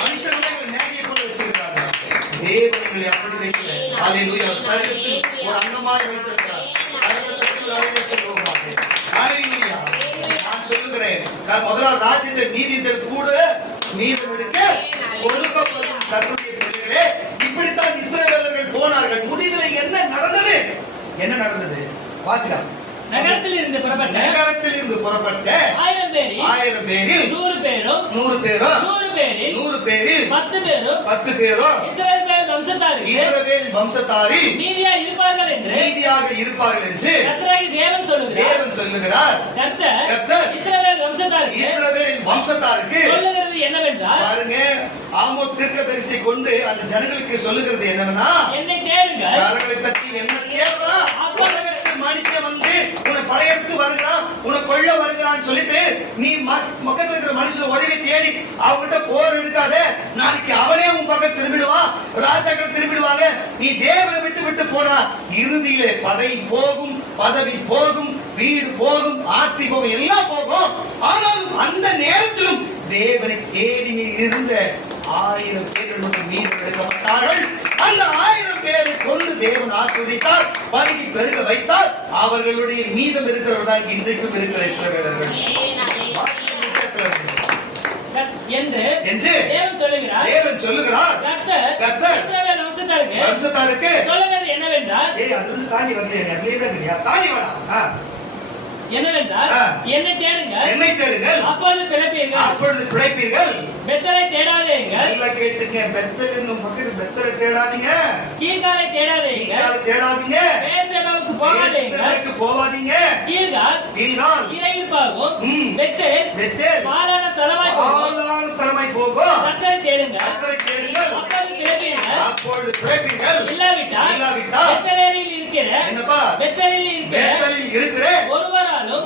மனுஷன் மேகையை கொண்டு வச்சிருக்கிறாங்க, தேவனை அப்படி வைக்கல. அல்லேலூயா. சரீரத்தில் ஒரு அங்கமாக வைத்திருக்கிறார். நான் சொல்லுகிறேன், முதலாவது ராஜ்யத்தை நீதித்தல் கூட மீதம் எடுக்க கொடுக்கப்படும். கர்த்தருடைய பிள்ளைகளே, இப்படித்தான் இஸ்ரவேலர்கள் போனார்கள். முடிவில் என்ன நடந்தது? வாசிக்கலாம். நகரத்தில் இருந்து புறப்பட்ட 1000 பேரில் 100 பேரில் 10 பேரும் இஸ்ரவேல் வம்சத்தாரில் மீதியாக இருப்பார்கள் என்று கர்த்தராகிய தேவன் சொல்லுகிறார். கர்த்தர் இஸ்ரவேல் வம்சத்தாருக்கு சொல்லுகிறது என்னவென்றால், பாருங்க, ஆமோஸ் தீர்க்கதரிசியை கொண்டு அந்த ஜனங்களுக்கு சொல்லுகிறது என்னவென்னா, என்னை கேளுங்கள், கரங்களை தட்டி என்ன கேளுங்கள், மனுஷன் வந்து உன்னை படையெடுத்து வருகிறான், உன்னை கொல்ல வருகிறான்னு சொல்லிட்டு நீ பக்கத்துல இருக்கிற மனுஷன் உதவி தேடி அவங்ககிட்ட போர் எடுக்காத. நாளைக்கு அவனே உன் பக்கம் திரும்பிடுவான், ராஜாக்கள் திரும்பிடுவாங்க. நீ தேவனை விட்டு விட்டு போனா இறுதியிலே படை போகும், பதவி போகும், வீடு போகும், ஆஸ்தி போகும், எல்லாம் போகும். ஆனாலும் அந்த நேரத்திலும் தேவனை தேடி இருந்த 1000 பேர்கள் மட்டும் மீது எடுக்கப்பட்டார்கள். அந்த 1000 பேரை கொண்டு தேவன் ஆசீர்வதித்தார், பருகி பெருக வைத்தார். அவர்களுடைய மீதம் இருக்கிறவர்கள் இன்றைக்கும் இருக்கிற இஸ்ரவேலர்கள் என்று தேவன் சொல்லுகிறார். கர்த்தர் இஸ்ரவேல் வம்சத்தாருக்கு சொல்லுகிறது என்னவென்றால், அதிலிருந்து தாண்டி வரலையா, தாண்டி வேணாம், என்னவென்றால் என்னை தேடுங்கள், அப்பொழுது பிழைப்பீர்கள். பெத்தலை தேடாதீர்கள். நல்லா கேட்டுங்க, பெத்தல் என்னும் பக்கத்து பெத்தலை தேடாதீங்க, கீழ்காலை தேடாதீங்க, பெயர்செபாவுக்கு போகாதீங்க. கீழ்கால் இறையிருப்பாகும், பெத்தேல் பாழான ஸ்தலமாய் போகும். கர்த்தரை தேடுங்கள், அப்பொழுது பிழைப்பீர்கள். இல்லாவிட்டால் பெத்தேலில் இருக்கிற ஒருவராலும்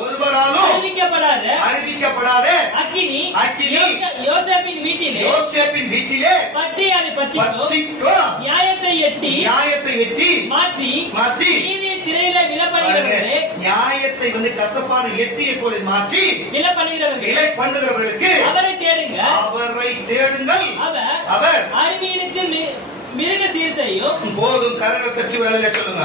அறிவிக்கப்படாத அக்கினி யோசேப்பின் வீட்டிலே பற்றி அதை பட்சிக்கும். நியாயத்தை எட்டி மாற்றி நீதியை திரையில விலப்படுகிறவர்களே, நியாயத்தை வந்து கசப்பான எட்டியை போல மாற்றி விலப்படுகிறவர்களுக்கு அவரை தேடுங்கள். அவர் அறிவியனுக்கு மிருக சீர் செய்யும். போதும், கரங்களை தட்டி வேலையில சொல்லுங்க.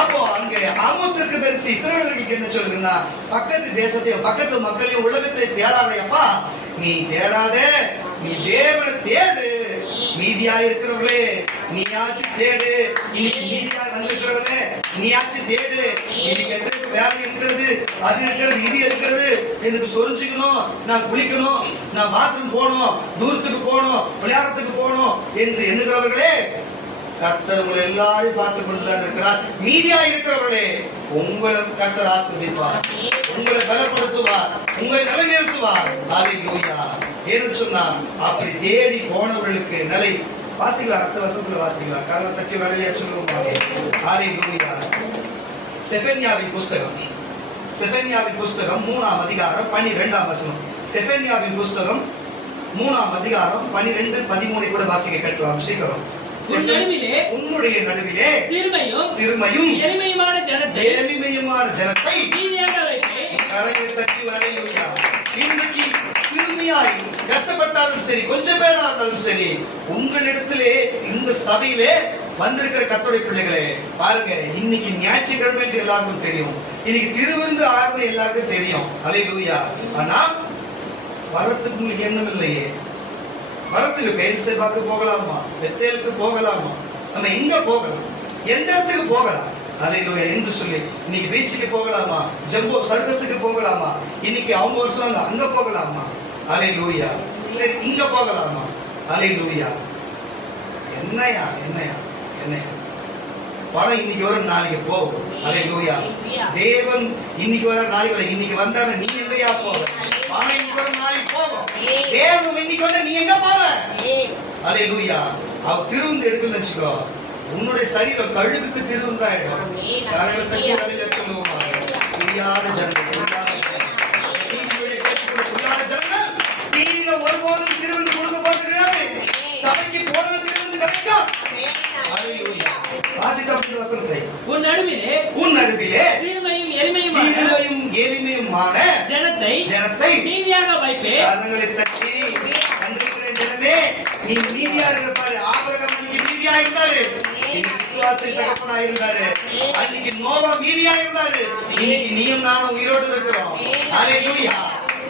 அப்போ அங்க ஆமோஸ் தீர்க்கதரிசி இஸ்ரவேலர்களுக்கு என்ன சொல்லுங்கன்னா, பக்கத்து தேசத்தையும் பக்கத்து மக்களையும் உலகத்தை தேடாதையப்பா, நீ தேடாதே, நீ தேவனை தேடு. நீதியாய் இருக்கிறவளே நீயாச்சு தேடு. இன்னைக்கு நீதியாய் வந்திருக்கிறவளே நீயாச்சு தேடு. இன்னைக்கு எத்தனை வேலை இருக்கிறது, அது இருக்கிறது, இது இருக்கிறது, எனக்கு சொரிஞ்சுக்கணும், நான் குளிக்கணும், நான் பாத்ரூம் போகணும், தூரத்துக்கு போகணும், விளையாடத்துக்கு போகணும் என்று எண்ணுகிறவர்களே, கர்த்தர் உங்களை எல்லாரையும் பார்த்து கொண்டுதான் இருக்கிறார். மீதியா இருக்கிறவர்களே, உங்களை கர்த்தர் ஆசீர்வதிப்பார், உங்களை பலப்படுத்துவார், உங்களை நிலைநிறுத்துவார். ஹல்லேலூயா. ஏன்னு சொன்னா அப்படி தேடி போனவர்களுக்கு நிலை வாசிக்கலாம். அடுத்த வசனத்துல வாசிக்கலாம். கரங்களை தட்டி வேலையா சொல்லுவோம். ஹல்லேலூயா. செபனியாவின் புஸ்தகம் 3ஆம் அதிகாரம் 12ஆம் வசனம். செபனியாவின் புஸ்தகம் 3ஆம் அதிகாரம் 12, 13 கூட வாசிக்க கேட்கலாம். சீக்கிரம். உன்னுடைய நடுவிலே சிறுமையும் எளிமையுமான ஜனத்தை கரையில் தட்டி வரையுங்க. இன்றைக்கு சிறுமியாய் கஷ்டப்பட்டாலும் சரி, கொஞ்சம் பேரா இருந்தாலும் சரி, உங்களிடத்திலே இந்த சபையிலே வந்திருக்கிற கர்த்தருடைய பிள்ளைகளே பாருங்க, இன்னைக்கு ஞாயிற்றுக்கிழமை என்று எல்லாருக்கும் தெரியும், இன்னைக்கு திருவிருந்து ஆரம்பம் எல்லாருக்கும் தெரியும். ஹல்லேலூயா. ஆனா வரத்துக்கு உங்களுக்கு எண்ணம் இல்லையே. வரத்துக்கு பெயர்செபாக்கு போகலாமா, பெத்தேலுக்கு போகலாமா, நம்ம எங்க போகலாம், எந்த இடத்துக்கு போகலாம்? ஹல்லேலூயா என்று சொல்லி இன்னைக்கு பீச்சுக்கு போகலாமா, ஜம்போ சர்க்கஸுக்கு போகலாமா, இன்னைக்கு அவங்க வருஷம் அங்க போகலாமா? ஹல்லேலூயா. சரி, இங்க போகலாமா? ஹல்லேலூயா. என்னையா பணம் இன்னைக்கு வர நாளைக்கு போகும். ஹல்லேலூயா. தேவன் இன்னைக்கு வர நாளைக்கு வர, இன்னைக்கு வந்தாரு நீ எங்கயா போக, பணம் இன்னைக்கு வர நாளைக்கு போகும். தேவன் இன்னைக்கு வந்த நீ எங்க போவ? ஹல்லேலூயா. அவ திருவிந்து எடுக்கணும்னு வச்சுக்கோ, உன்னுடைய சரீரம் கழுகுக்கு திருவிந்தாயிடும். கரங்களை தட்டி வழியில சொல்லுவோம். புரியாத ஜனங்கள் டிவியில ஒருபோதும் திருவிந்து கொடுக்க போறது கிடையாது. சபைக்கு போனது திருவிந்து கிடைக்கும். உன் நடுவிலே சிறுமையும் எளிமையுமான ஜனத்தை நீதியாக வைப்பேன். கரங்களை தட்டி வந்திருக்கிற ஜனமே, நீ நீதியா இருப்பாரு. ஆபிரகாம் நீதியா இருந்தாரு, விசுவாசத்தை தகப்பனா இருந்தாரு. அன்னைக்கு நோவா நீதியா இருந்தாரு. இன்னைக்கு நீயும் நானும் உயிரோடு இருக்கிறோம். ஹல்லேலூயா.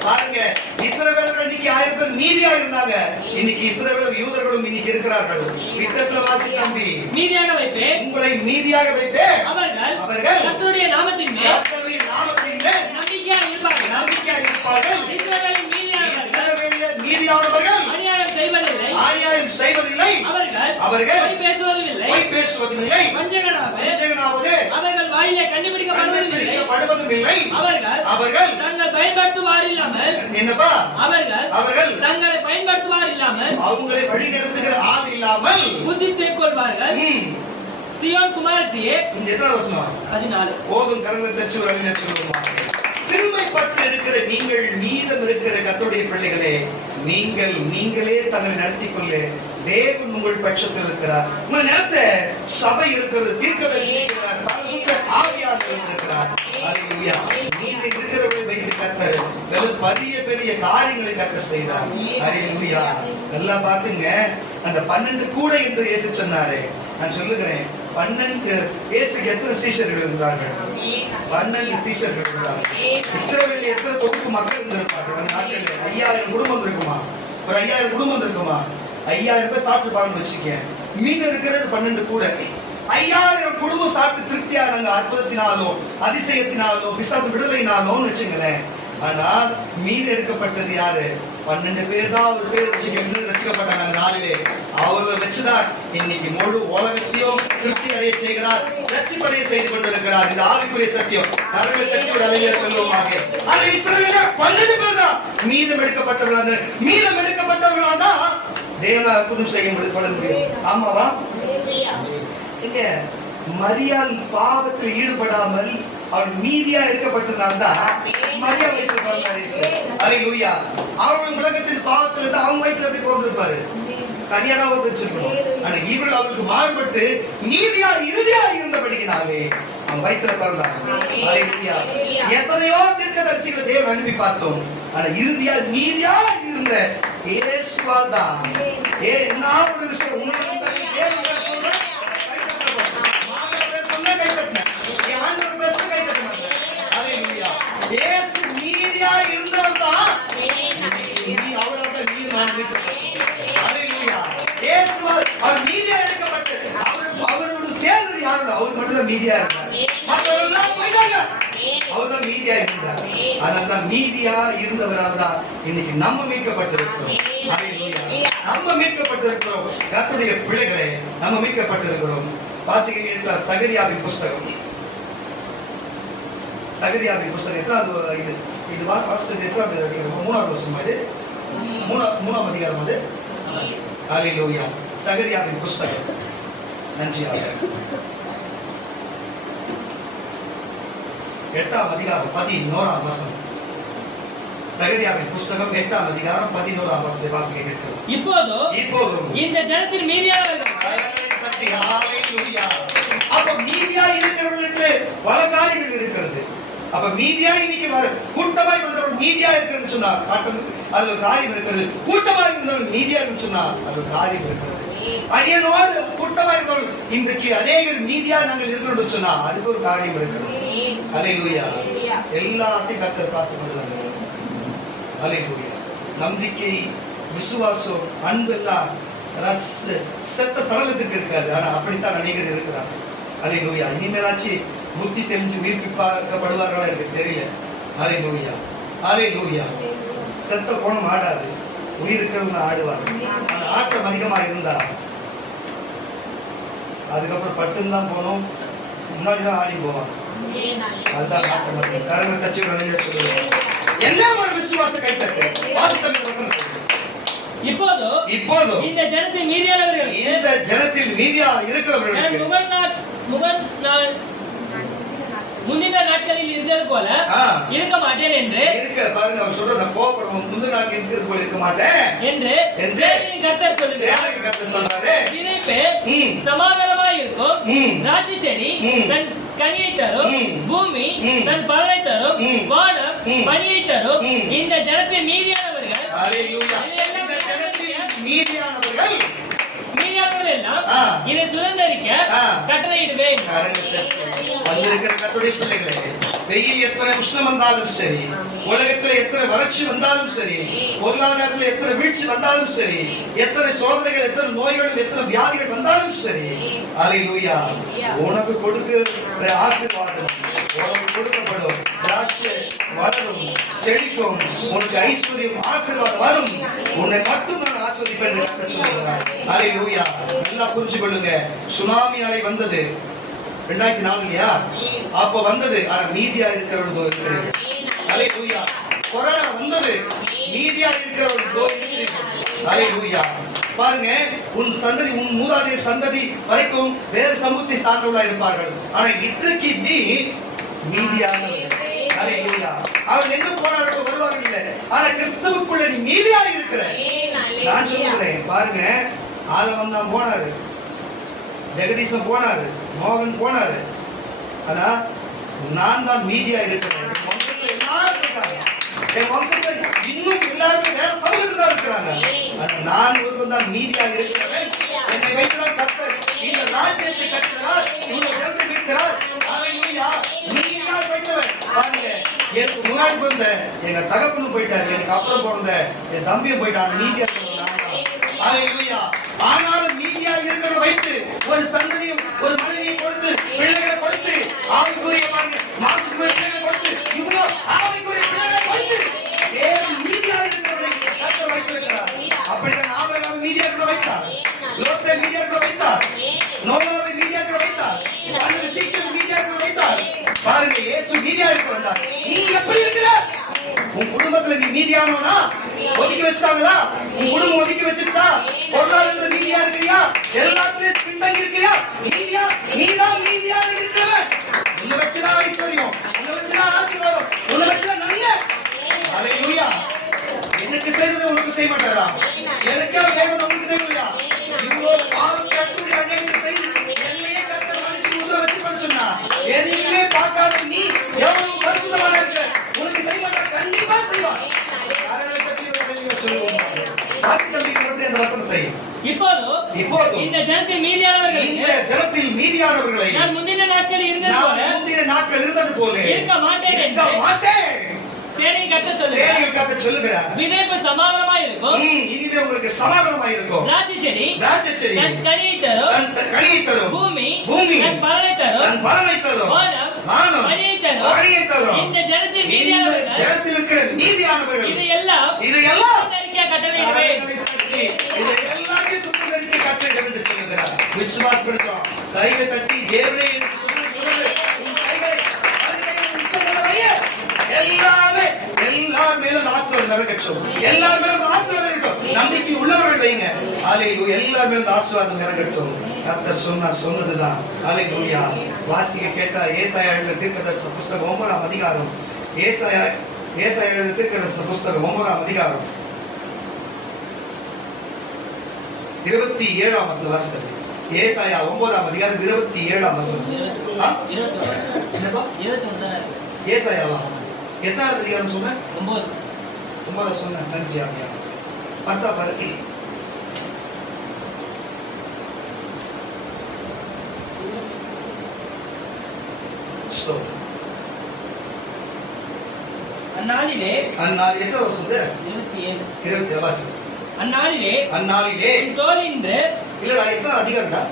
பாருங்க, இஸ்ரவேலர்கள் இன்னைக்கு 1000 பேர் நீதியா இருந்தாங்க. இன்னைக்கு இஸ்ரவேலர் யூதர்களும் இன்னைக்கு இருக்கிறார்கள். கிட்டத்துல வாசி தம்பி, நீதியாக வைப்பேன், உங்களை நீதியாக வைப்பேன். அவர்கள் கர்த்தருடைய நாமத்தின் மேல் நம்பிக்கையாக இருப்பார்கள். இஸ்ரவேலின் நீதியானவர்கள் அநியாயம் செய்வதில்லை. அவர்கள் பொய் பேசுவதுமில்லை. வஞ்சகனாவது அவர்கள் வாயிலே கண்டுபிடிக்கப்படுவதுமில்லை. அவர்கள் தங்கள் பயன்படுத்துவார் இல்லாமல் அவர்கள் தங்களை பயன்படுத்துவார் இல்லாமல் அவங்களை வழிநடத்துகிற ஆள் இல்லாமல் புசித்துக் கொள்வார்கள். சீயோன் குமாரத்தியே. இந்த எத்தனை வசனம்? 14. போதும், கரங்களை தச்சு ஒரு அழில சொல்லுவோமா. சிறுமைப்பட்டு இருக்கிற நீங்கள், மீதம் இருக்கிற கர்த்தருடைய பிள்ளைகளே, நீங்களே தங்களை நடத்திக் கொள்ள தேவன் உங்கள் பட்சத்தில் இருக்கிறார். உங்கள் நேரத்தை சபை இருக்கிறது, தீர்க்கதரிசி இருக்கிறார், பரிசுத்த ஆவியானவர் இருக்கிறார். அல்லேலூயா. நீங்க இருக்கிறவர்களை வைத்து கர்த்தர் பெரிய காரியங்களை கர்த்தர் செய்தார். அல்லேலூயா. எல்லாம் பாத்துங்க. அந்த 12 கூட என்று இயேசு சொன்னாரே, நான் சொல்லுகிறேன், 12 இயேசுக்கு எத்தனை சீஷர்கள் இருந்தார்கள்? 12 சீஷர்கள் இருந்தார்கள். இஸ்ரவேலில் எத்தனை தொகுப்பு மக்கள் இருந்திருப்பார்கள்? அந்த நாட்களில் 5000 குடும்பம் இருக்குமா? ஒரு 5000 குடும்பம் இருக்குமா? 5000 பேர் சாப்பிட்டு பாருன்னு வச்சுக்கேன். மீது இருக்கிறது 12 கூட. 5000 குடும்பம் சாப்பிட்டு திருப்தியானாங்க, அற்புதத்தினாலோ அதிசயத்தினாலோ பிசாசு விடுதலையினாலோன்னு வச்சுங்களேன். ஆனால் மீது எடுக்கப்பட்டது யாரு? 12 பேர் தான். ஒரு பேர் ரசிக்கப்பட்டாங்க அந்த நாளிலே. அவர்களை வச்சுதான் இன்னைக்கு முழு உலகத்தையும் திருப்தி அடைய செய்கிறார், ரட்சிப்படைய செய்து கொண்டிருக்கிறார். இந்த ஆவிக்குரிய சத்தியம் கரங்களை தட்டி ஒரு அலைஞர் சொல்லுவாங்க. அது இஸ்ரவேலில் 12 பேர் தான் மீதம் எடுக்கப்பட்டவர்களாக. மீதம் எடுக்கப்பட்டவர்களாக தான் தேவன் அற்புதம் செய்ய முடியும். ஆமாவா? இங்க மரியாள் பாவத்தில் ஈடுபடாமல் அவள் மீதியா இருக்கப்பட்டதுனால்தான் மரியாள் வயிற்றுல பிறந்தாரு. அல்லேலூயா. அவர்கள் உலகத்தின் பாவத்தில் இருந்து அவங்க வயிற்றுல எப்படி பிறந்திருப்பாரு? தனியா தான் வச்சிருக்கணும். ஆனா இவர்கள் அவருக்கு மாறுபட்டு நீதியா இறுதியா இருந்தபடியினாலே அவன் வயிற்றுல பிறந்தார். அல்லேலூயா. எத்தனையோ தீர்க்கதரிசிகளை தேவன் அனுப்பி பார்த்தோம். ஆனா இறுதியா நீதியா இருந்த இயேசுவால் தான். என்ன ஒரு விஷயம் இயேசு நீதியா இருந்தவர் தான். அவரோட நீதி அவர் நீதியா எடுக்கப்பட்டு அவரோடு சேர்ந்தது யாரோட? அவர் மட்டும் மீதியா இருந்தார். மற்றவர்கள் போயிட்டாங்க, அவர் தான் மீதியா இருந்தார். அதனால்தான் மீதியா இருந்தவரால் தான் இன்னைக்கு நம்ம மீட்கப்பட்டிருக்கிறோம். நம்ம மீட்கப்பட்டிருக்கிறோம். கர்த்தருடைய பிள்ளைகளே, நம்ம மீட்கப்பட்டிருக்கிறோம். வாசிக்க சகரியாவின் புஸ்தகம். சகரியாவின் புஸ்தகம் எத்தனாவது? இது வாசிச்சது எத்தனாவது அதிகாரம்? 3வது வசனம். இது 3ஆம் அதிகாரம். அது அல்லேலூயா. சகரியாவின் புஸ்தகம் 8ஆம் அதிகாரம் 11ஆம் வசனம். சகரியாவின் புஸ்தகம் 8ஆம் அதிகாரம் 11ஆம் வசனத்தை வாசிக்க கேட்கிறோம். இப்போதும் இந்த ஜனத்தின் மீதியானவர்கள். அப்ப மீதியா இருக்கிறவர்களுக்கு பல காரியங்கள் இருக்கிறது. அப்ப மீதியா இன்னைக்கு கூட்டமாய் வந்தவர்கள் மீதியா இருக்கிறது சொன்னா அது ஒரு காரியம் இருக்கிறது. கூட்டமாய் இருந்தவர்கள் மீதியா சொன்னா அது ஒரு காரியம் இருக்கிறது. அடியனோடு கூட்டமாய் இருந்தவர்கள் இன்றைக்கு அநேகர் மீதியா நாங்கள் இருக்கிறோம் சொன்னா அதுக்கு ஒரு காரியம் இருக்கிறது. அல்லேலூயா. எல்லாத்தையும் கர்த்தர் பார்த்துக் கொள்ளுங்க. அல்லேலூயா. நம்பிக்கை, விசுவாசம், அன்பு எல்லாம் செத்த சடலத்துக்கு இருக்காது. ஆனா அப்படித்தான் அநேகர் இருக்கிறார். அல்லேலூயா. இனிமேலாச்சு புத்தி தெரிஞ்சு உயிர்ப்பிக்கப்படுவார்களா எனக்கு தெரியல. அல்லேலூயா. அல்லேலூயா. செத்த போனம் ஆடாது, உயிர் இருக்கிறவங்க ஆடுவார். ஆனா ஆட்டம் அதிகமா இருந்தா அதுக்கப்புறம் பட்டுன்னு போனோம், முன்னாடிதான் ஆடி போவாங்க. அதுதான் ஆட்டம். கரங்களை தச்சு எல்லாம் ஒரு விசுவாச கைத்தட்டு. இப்போது இந்த ஜனத்தில் மீதியா இருக்கிறவர்கள் முந்தின நாட்களில் இருந்தது போல இருக்க மாட்டேன் என்று பாருங்க. அவர் சொல்ற கோபப்படும் முந்தின நாட்கள் இருக்கிறது போல இருக்க மாட்டேன் என்று கர்த்தர் சொல்றாரு. சமாதானமாய் இருக்கும் திராட்சை செடி தன் கனியை தரும், பூமி தன் பலனை தரும், வானம் பனியை தரும். இந்த ஜனத்தின் மீதியானவர்கள் எல்லாம் இதை சுதந்தரிக்க கட்டளையிடுவேன். வெயில் எத்தனை உஷ்ணம் வந்தாலும் சரி, உலகத்துல எத்தனை வறட்சி வந்தாலும் சரி, பொருளாதாரத்துல எத்தனை வீழ்ச்சி வந்தாலும் சரி, எத்தனை சோதனைகள், எத்தனை நோய்கள், எத்தனை வியாதிகள் வந்தாலும் சரி, அல்லேலூயா, உனக்கு கொடுக்கிற ஆசீர்வாதம் உனக்கு கொடுக்கப்படும். திராட்சை வளரும், செழிக்கும், உனக்கு ஐஸ்வர்யம் ஆசீர்வாதம் வரும். உன்னை மட்டும் நான் ஆசீர்வதிப்பேன் என்று சொல்லுகிறார். அல்லேலூயா. நல்லா புரிஞ்சு கொள்ளுங்க. சுனாமி அலை வந்தது 2004 இல்லையா? அப்ப வந்தது. ஆனா மீதியா இருக்கிறவர்கள். அல்லேலூயா. கொரோனா வந்தது, மீதியா இருக்கிறவர்கள். அல்லேலூயா. பாருங்க, உன் சந்ததி, உன் மூதாதையர் சந்ததி வரைக்கும் வேறு சமூகத்தை சார்ந்தவர்களா இருப்பார்கள். ஆனா இன்றைக்கு நீ மீதியானவர்கள். அல்லேலூயா. அவர் எங்க போனாரோ வருவார்கள் இல்ல, ஆனா கிறிஸ்துவுக்குள்ள நீ மீதியா இருக்கிற. நான் சொல்றேன் பாருங்க, ஆலவன் தான் போனாரு, ஜெகதீசன் போனாரு, மோகன் போனாரு, ஆனா நான் தான் மீதியா இருக்கிறேன். எல்லாரும் இருக்காங்க, என் வம்சத்துல இன்னும் எல்லாருமே வேற சமூகத்துல தான் இருக்கிறாங்க. நான் ஒருவன் தான் மீதியா இருக்கிறேன். என்னை வைக்கிறார் கர்த்தர், இந்த ராஜ்யத்தை கட்டுகிறார், இந்த இடத்தை மீட்கிறார். அல்லேலூயா. மீதியா வைத்தவர். பாருங்க, எனக்கு முன்னாடி பிறந்த எங்க தகப்பனும் போயிட்டாரு, எனக்கு அப்புறம் பிறந்த என் தம்பியும் போயிட்டாங்க. மீதியா அல்லேலூயா. ஆனாலும் மீதியா இருக்கிற வைத்து ஒரு சந்ததியும் ஒரு மனைவியை கொடுத்து பிள்ளைகளை கொடுத்து ஆவிக்குரிய மாசுக்குரிய பிள்ளைகளை கொடுத்து இவ்வளவு ஆவிக்குரிய பிள்ளைகளை கொடுத்து தேவன் மீதியா இருக்கிறவர்களை கர்த்தர் வைத்திருக்கிறார். அப்படித்தான் ஆபிரகாம் மீதியா இருக்கிற வைத்தார், லோத்தை மீதியா இருக்கிற வைத்தார், நோவாவை மீதியா இருக்கிற வைத்தார், 12 சீஷர்கள் மீதியா இருக்கிற வைத்தார். பாருங்க, இயேசு மீதியா இருக்கிற வந்தார். நீ எப்படி இருக்கிற? உன் குடும்பத்துல நீ மீதியானவனா? ஒதுக்கி வச்சிட்டாங்களா? உன் குடும்பம் ஒதுக்கி வச்சிருச்சா? பொருளாதார மீதியா இருக்கிறியா? எல்லாத்துலயும் பின்தங்கி இருக்கிறியா? மீதியா? நீதான் மீதியா இருக்கிறவன். உன்னை வச்சுதான் ஐஸ்வர்யம், உன்னை வச்சுதான் ஆசீர்வாதம், உன்னை வச்சுதான் நன்மை. அல்லேலூயா. எனக்கு செய்ததை உனக்கு செய்ய மாட்டாரா? எனக்கே தேவன் உங்களுக்கு தேவையா? இவ்வளவு பாவம் கட்டுரை அநியாயம் செய்து என்னையே கர்த்தர் மன்னிச்சு உள்ள வச்சு சொன்னா எதையுமே பார்க்காத நீ எவ்வளவு பரிசுத்தமான இருக்க, உனக்கு செய்ய மாட்டா? கண்டிப்பா செய்வார். இப்போது இந்த ஜனத்தில் மீதியானவர்களை நான் முந்தின நாட்கள் இருந்தது போல இருக்க மாட்டேன் என்று சேனையின் கர்த்தர் சொல்லுகிறார். விதைப்பு சமாதானமாய் இருக்கும், இனிமே உங்களுக்கு சமாதானமாய் இருக்கும். திராட்சை செடி தன் கனியை தரும், பூமி தன் பலனை தரும், வானம் கனியை தரும். இந்த ஜனத்தில் மீதியானவர்கள் இதையெல்லாம் கட்டளையிடுவேன். விசுவாசப்படுத்தோம், கையை தட்டி தேவனே எல்லாமே எல்லார் மேலும் ஆசீர்வாதம் நிறைவேற்றும், எல்லார் மேலும் ஆசீர்வாதம் இருக்கட்டும். நம்பிக்கை உள்ளவர்கள் வைங்க. அல்லேலூயா. எல்லார் மேலும் ஆசீர்வாதம் நிறைவேற்றும். கர்த்தர் சொன்னதுதான். அல்லேலூயா. வாசிக்க கேட்டா ஏசாயா எழுதின தீர்க்கதரிசன புஸ்தகம் 9ஆம் அதிகாரம், ஏசாயா எழுதின தீர்க்கதரிசன புஸ்தகம் 9ஆம் அதிகாரம் 27ஆம் வசனம் வாசிக்கிறது. ஏசாயா 9ஆம் அதிகாரம் 27ஆம் வசனம். ஏசாயாவா? எத்தனாவது அதிகாரம் சொன்ன? 9 சொன்ன. நன்றி ஆகியா. 10 பாருங்க. அந்நாளிலே எத்தனை வருஷம்? 27 வாசிக்கிறது. அந்நாளிலே தோலின்று இல்லடா, எத்தனை அதிகாரம்டா?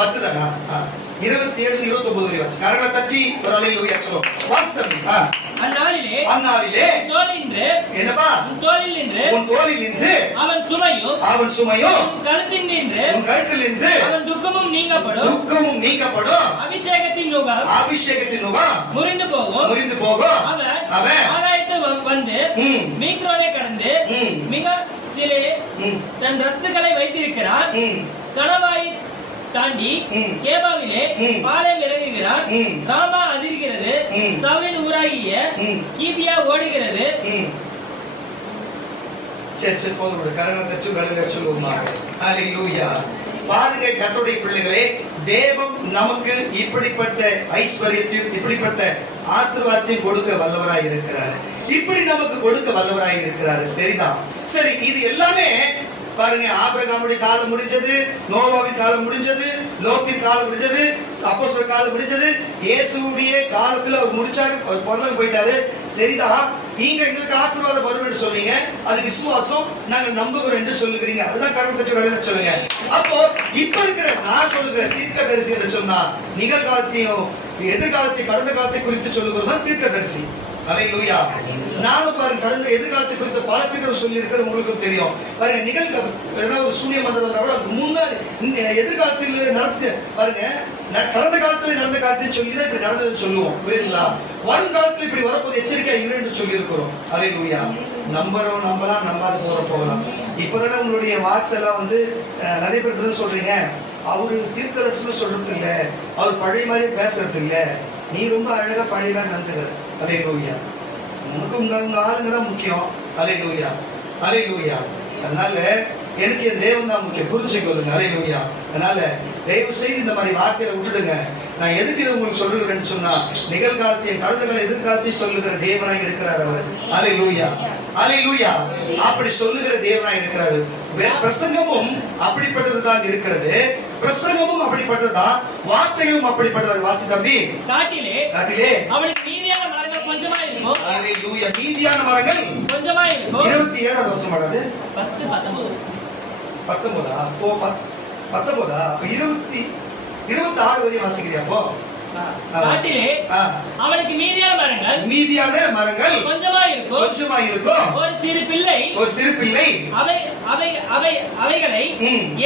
10 தானா? 27 29 வரை வாசி. கரங்களை தட்டி ஒரு அல்லேலூயா சொல்லுவோம். வாசித்தோம். அந்நாளிலே தோலின்று என்னப்பா? தோலில் நின்று உன் தோலில் நின்று அவன் சுமையும் கழுத்தில் நின்று அவன் துக்கமும் நீங்கப்படும். அபிஷேகத்தின் நுகம் முறிந்து போகும். அவன் ஆகாயத்தில் வந்து மீக்ரோனை கடந்து மிக சிலே தன் ரஸ்துகளை வைத்திருக்கிறான். கணவாய் தாண்டி கேபாவிலே பாளையம் இறங்குகிறான். ராமா அதிர்கிறது, சவுலின் ஊராகிய கீபியா ஓடுகிறது. சரி போதும். கரங்களை தட்டி வேலையை சொல்லுவோமா? அல்லேலூயா. பாருங்க கர்த்தருடைய பிள்ளைகளே, தேவன் நமக்கு இப்படிப்பட்ட ஐஸ்வர்யத்தையும் இப்படிப்பட்ட ஆசீர்வாதத்தையும் கொடுக்க வல்லவராய் இருக்கிறார். இப்படி நமக்கு கொடுக்க வல்லவராய் இருக்கிறார். சரிதான். சரி, இது எல்லாமே பாருங்க, ஆபிரகாமுடைய காலம் முடிஞ்சது, நோவாவின் காலம் முடிஞ்சது, லோத்தின் காலம் முடிஞ்சது, அப்போஸ்தலர் காலம் முடிஞ்சது, இயேசுவுடைய காலத்துல அவர் முடிச்சாரு, அவர் பிறந்து போயிட்டாரு. சரிதான். நீங்க எங்களுக்கு ஆசீர்வாதம் வரும் என்று சொன்னீங்க, அது விசுவாசம், நாங்க நம்புகிறோம் என்று சொல்லுகிறீங்க. அதுதான் கருத்து தட்டி வேலையில சொல்லுங்க. அப்போ இப்ப இருக்கிற நான் சொல்லுகிற தீர்க்கதரிசி என்று சொன்னா நிகழ்காலத்தையும் எதிர்காலத்தை கடந்த காலத்தை குறித்து சொல்லுகிறது தீர்க்கதரிசி. அல்லேலூயா. நானும் பாருங்க கடந்த எதிர்காலத்தை குறித்த பல தீர்க்கதரிசி சொல்லி இருக்கிறது உங்களுக்கு தெரியும். பாருங்க, நிகழ்காலம் ஏதாவது ஒரு சூரிய மந்திரம் கூட அதுக்கு முன்னாடி எதிர்காலத்தில் நடத்து பாருங்க, கடந்த காலத்துல நடந்த காலத்தையும் சொல்லிதான் இப்படி நடந்ததுன்னு சொல்லுவோம். புரியுதுங்களா? வருங்காலத்தில் இப்படி வரப்போது எச்சரிக்கையா இரு என்று சொல்லி இருக்கிறோம். அல்லேலூயா. நம்புறோம் நம்பலாம், நம்பாத போகலாம். இப்பதானே உங்களுடைய வார்த்தை எல்லாம் வந்து நிறைய பேர் சொல்றீங்க, அவரு தீர்க்கதரிசனம் சொல்றது இல்ல, அவர் பழைய மாதிரியே பேசுறது இல்ல, நீ ரொம்ப அழகா பழைய மாதிரி நடந்துக்கிற. அல்லேலூயா. உனக்கு உங்க ஆளுங்க தான் முக்கியம். அல்லேலூயா, அல்லேலூயா. அதனால எனக்கு என் தேவன் தான் முக்கியம், புரிஞ்சுக்கொள்ளுங்க. அல்லேலூயா. அதனால தயவு செய்து இந்த மாதிரி வார்த்தையில விட்டுடுங்க. நான் எதுக்கு இதை உங்களுக்கு சொல்லுகிறேன்னு சொன்னா, நிகழ்காலத்தையும் கடந்த கால எதிர்காலத்தையும் சொல்லுகிற தேவனாய் இருக்கிறார் அவர். அல்லேலூயா, அல்லேலூயா. அப்படி சொல்லுகிற தேவனாய் இருக்கிறார். பிரசங்கமும் அப்படிப்பட்டதுதான் இருக்கிறது, பிரசங்கமும் அப்படிப்பட்டதுதான், வார்த்தைகளும் அப்படிப்பட்டது. வாசி தம்பி. காட்டிலே அவனுக்கு மீதியான மரங்கள் கொஞ்சமாய் இருக்கும். அல்லேலூயா. மீதியான மரங்கள் கொஞ்சமாய் இருக்கும். 27வது வருஷம் ஆனது 10 19 19 ஓ 19 26 வரை வாசிக்கிறியா? அப்போ காட்டிலே அவனுக்கு மீதியான மரங்கள் கொஞ்சமாய் இருக்கும். ஒரு சிறு பிள்ளை அவைகளை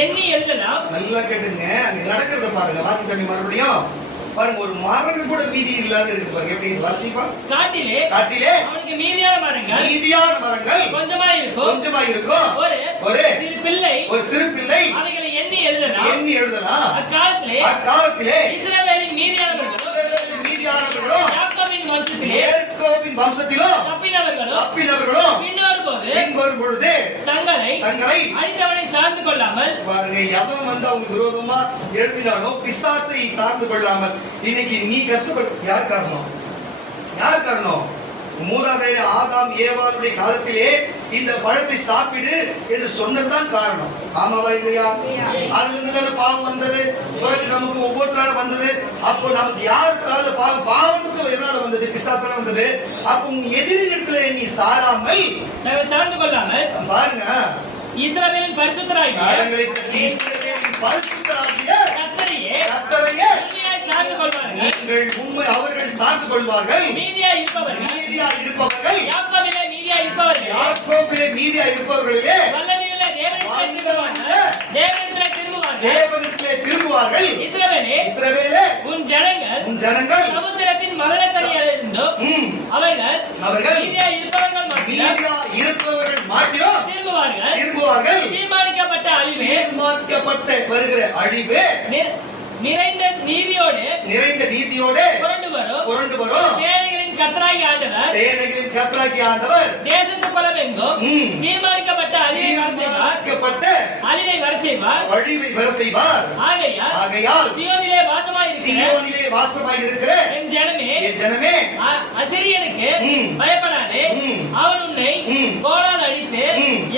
எண்ணி எழுதலாம். நல்லா கேட்டுங்க, அங்க நடக்கிறத பாருங்க. வாசி தம்பி மறுபடியும் பாருங்க. ஒரு மரங்கள் கூட மீதி இல்லாத இருக்கு பாருங்க. எப்படி வாசிப்பா? காட்டிலே அவனுக்கு மீதியான மரங்கள் கொஞ்சமாய் இருக்கும். ஒரு சிறு பிள்ளை அவைகளை எண்ணி எழுதலாம். அக்காலத்திலே இஸ்ரவேலின் மீதியானவர்களும் யாக்கோபின் வம்சத்திலும் தப்பினவர்களும் பின்வரும் பொழுது தங்களை அழித்தவனை சார்ந்து கொள்ளாமல், பாருங்க, எவன் வந்து அவங்க விரோதமா எழுதினானோ பிசாசை சார்ந்து கொள்ளாமல். இன்னைக்கு நீ கஷ்டப்பட யார் காரணம்? மூதாதையர் ஆதாம் ஏவாளுடைய காலத்திலே இந்த பழத்தை சாப்பிடு என்று சொன்னதுதான் காரணம். ஆமாவா இல்லையா? அதுல இருந்து பாவம் வந்தது, நமக்கு ஒவ்வொருத்தரால வந்தது. அப்போ நமக்கு யாருக்கால பாவம் எதனால வந்தது? பிசாசால வந்தது. அப்போ எதிரிடத்துல நீ சார்ந்து கொள்ளாமல் பாருங்க, இஸ்ரவேலின் பரிசுத்தராகிய கர்த்தரையே அவர்கள் சார்ந்து கொள்வார்கள். மீதியாய் இருப்பவர்கள் யாக்கோபிலே மீதியாய் இருப்பவர்களே வல்லமையுள்ள தேவனிடத்திலே திரும்புவார்கள். இஸ்ரவேலே உன் ஜனங்கள் சமுத்திரத்தின் மகரக்கரையிலிருந்தும் அவர்கள் மீதியாய் இருப்பவர்கள் மாத்திரம் திரும்புவார்கள். தீர்மானிக்கப்பட்ட வருகிற அழிவே நிறைந்த நீதியோடு புரண்டு வரும். சேனைகளின் கர்த்தராகிய ஆண்டவர் தேசத்து புறமெங்கும் தீர்மானிக்கப்பட்ட அழிவை வரச்செய்வார். ஆகையால் சீயோனிலே வாசமாயிருக்கிற என் ஜனமே அசிரியனுக்கு பயப்படாதே. அவன் உன்னை கோலால் அடித்து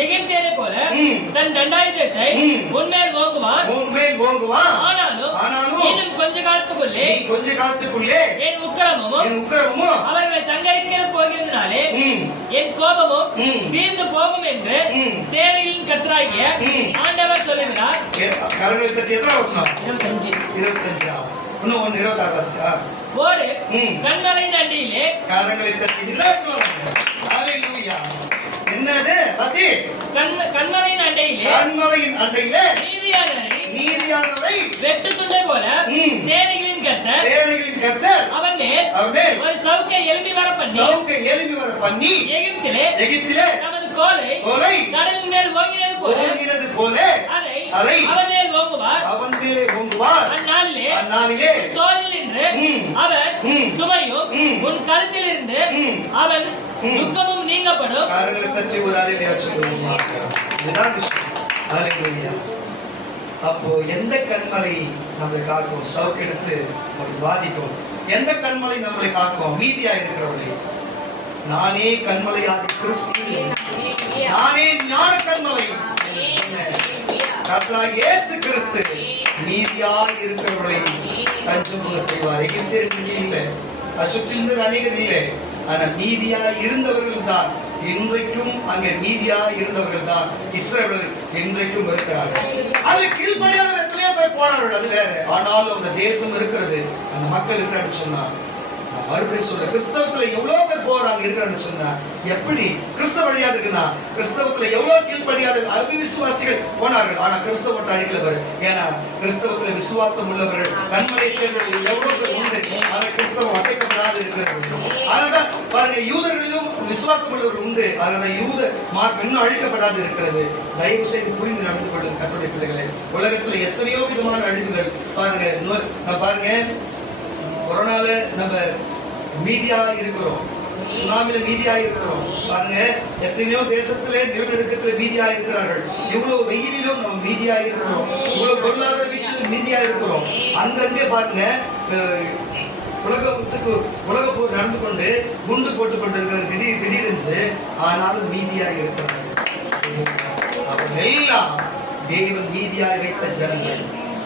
எகிப்தியரை போல தன் தண்டாயுதத்தை உன்மேல் ஓங்குவான். ஆனாலும் இன்னும் கொஞ்ச காலத்துக்குள்ளே என் உக்கிரமும் அவர்களை சங்கரிக்க போகிறதுனாலே என் கோபமும் தீர்ந்து போகும் என்று சேனையின் கர்த்தராகிய ஆண்டவர் சொல்லுகிறார். கரங்களை தட்டி எத்தனை வசனம்? 25. இன்னும் 26 வசனம். ஒரு கண்மலையின் அண்டையிலே கரங்களை தட்டி ஹalleluya. என்னது வசி? கண்மலையின் அண்டையிலே நீதியானவரை வெட்டு துண்டை போல சேனைகளின் கர்த்தர் அவன் மேல் ஒரு சவுக்கை எழும்பி வர பண்ணி எகிப்திலே நமது கோலை கடலின் மேல் ஓங்கினது போல அதை அவன் மேல் ஓங்குவார். அந்நாளிலே தோளில் இருந்து அவன் சுமையும் உன் கழுத்தில் இருந்து அவன் துக்கமும் நீங்கப்படும். அப்போ எந்த கண்மலை நம்மளை காக்கும்? சவுக்கெடுத்து வாதிக்கும். எந்த கண்மலை நம்மளை காக்கும்? மீதியா இருக்கிறவளை. நானே கண்மலையாக கிறிஸ்து, நானே ஞான கண்மலை. இயேசு கிறிஸ்து மீதியாக இருக்கிறவளை தஞ்சம் செய்வார். எகிப்தியர்கள் இல்லை, சுற்றிலிருந்து அநேகர் இல்லை. ஆனா மீதியா இருந்தவர்கள் தான் இன்றைக்கும், அங்கே மீதியா இருந்தவர்கள் தான் இஸ்ரவேல் இன்றைக்கும் இருக்கிறார்கள். அது கீழ்ப்படியான எத்தனையோ பேர் போனார்கள், அது வேற. ஆனாலும் அந்த தேசம் இருக்கிறது, அந்த மக்கள் இருக்கிறான்னு சொன்னா, மறுபடியும் சொல்ற கிறிஸ்தவத்துல எவ்வளவு பேர் போறாங்க இருக்கிறான்னு சொன்னா, எப்படி கிறிஸ்தவ வழியா இருக்குன்னா, கிறிஸ்தவத்துல எவ்வளவு கீழ்ப்படியாத அவிசுவாசிகள் போனார்கள். ஆனா கிறிஸ்தவத்தை அழிக்கல பாரு. ஏன்னா கிறிஸ்தவத்துல விசுவாசம் உள்ளவர்கள் கண்மலை தேர்தல் எவ்வளவு பேர் உண்டு. ஆனா கிறிஸ்தவம் அசைக்கப்படாது இருக்கிறது. அதனால பாருங்க, யூதர்களிலும் விசுவாசம் உள்ளவர்கள் உண்டு. அதனால யூத மார்க்கம் இன்னும் அழிக்கப்படாது இருக்கிறது. தயவு செய்து புரிந்து நடந்து கொள்ளும் கர்த்தருடைய பிள்ளைகளே. உலகத்துல எத்தனையோ விதமான அழிவுகள் பாருங்க. கொரோனால நம்ம மீதியா இருக்கிறோம், சுனாமில மீதியா இருக்கிறோம். பாருங்க, எத்தனையோ தேசத்திலே நிலநடுக்கத்துல மீதியா இருக்கிறார்கள். இவ்வளவு வெயிலிலும் நம்ம மீதியா இருக்கிறோம், இவ்வளவு பொருளாதார வீழ்ச்சியிலும் மீதியா இருக்கிறோம். அங்கங்கே பாருங்க, உலக போர் நடந்து கொண்டு குண்டு போட்டு கொண்டிருக்கிறது திடீரென்று. ஆனாலும் மீதியாக இருக்கிறார்கள். அவர்கள் எல்லாம் தேவன் மீதியாக வைத்த ஜனங்கள்.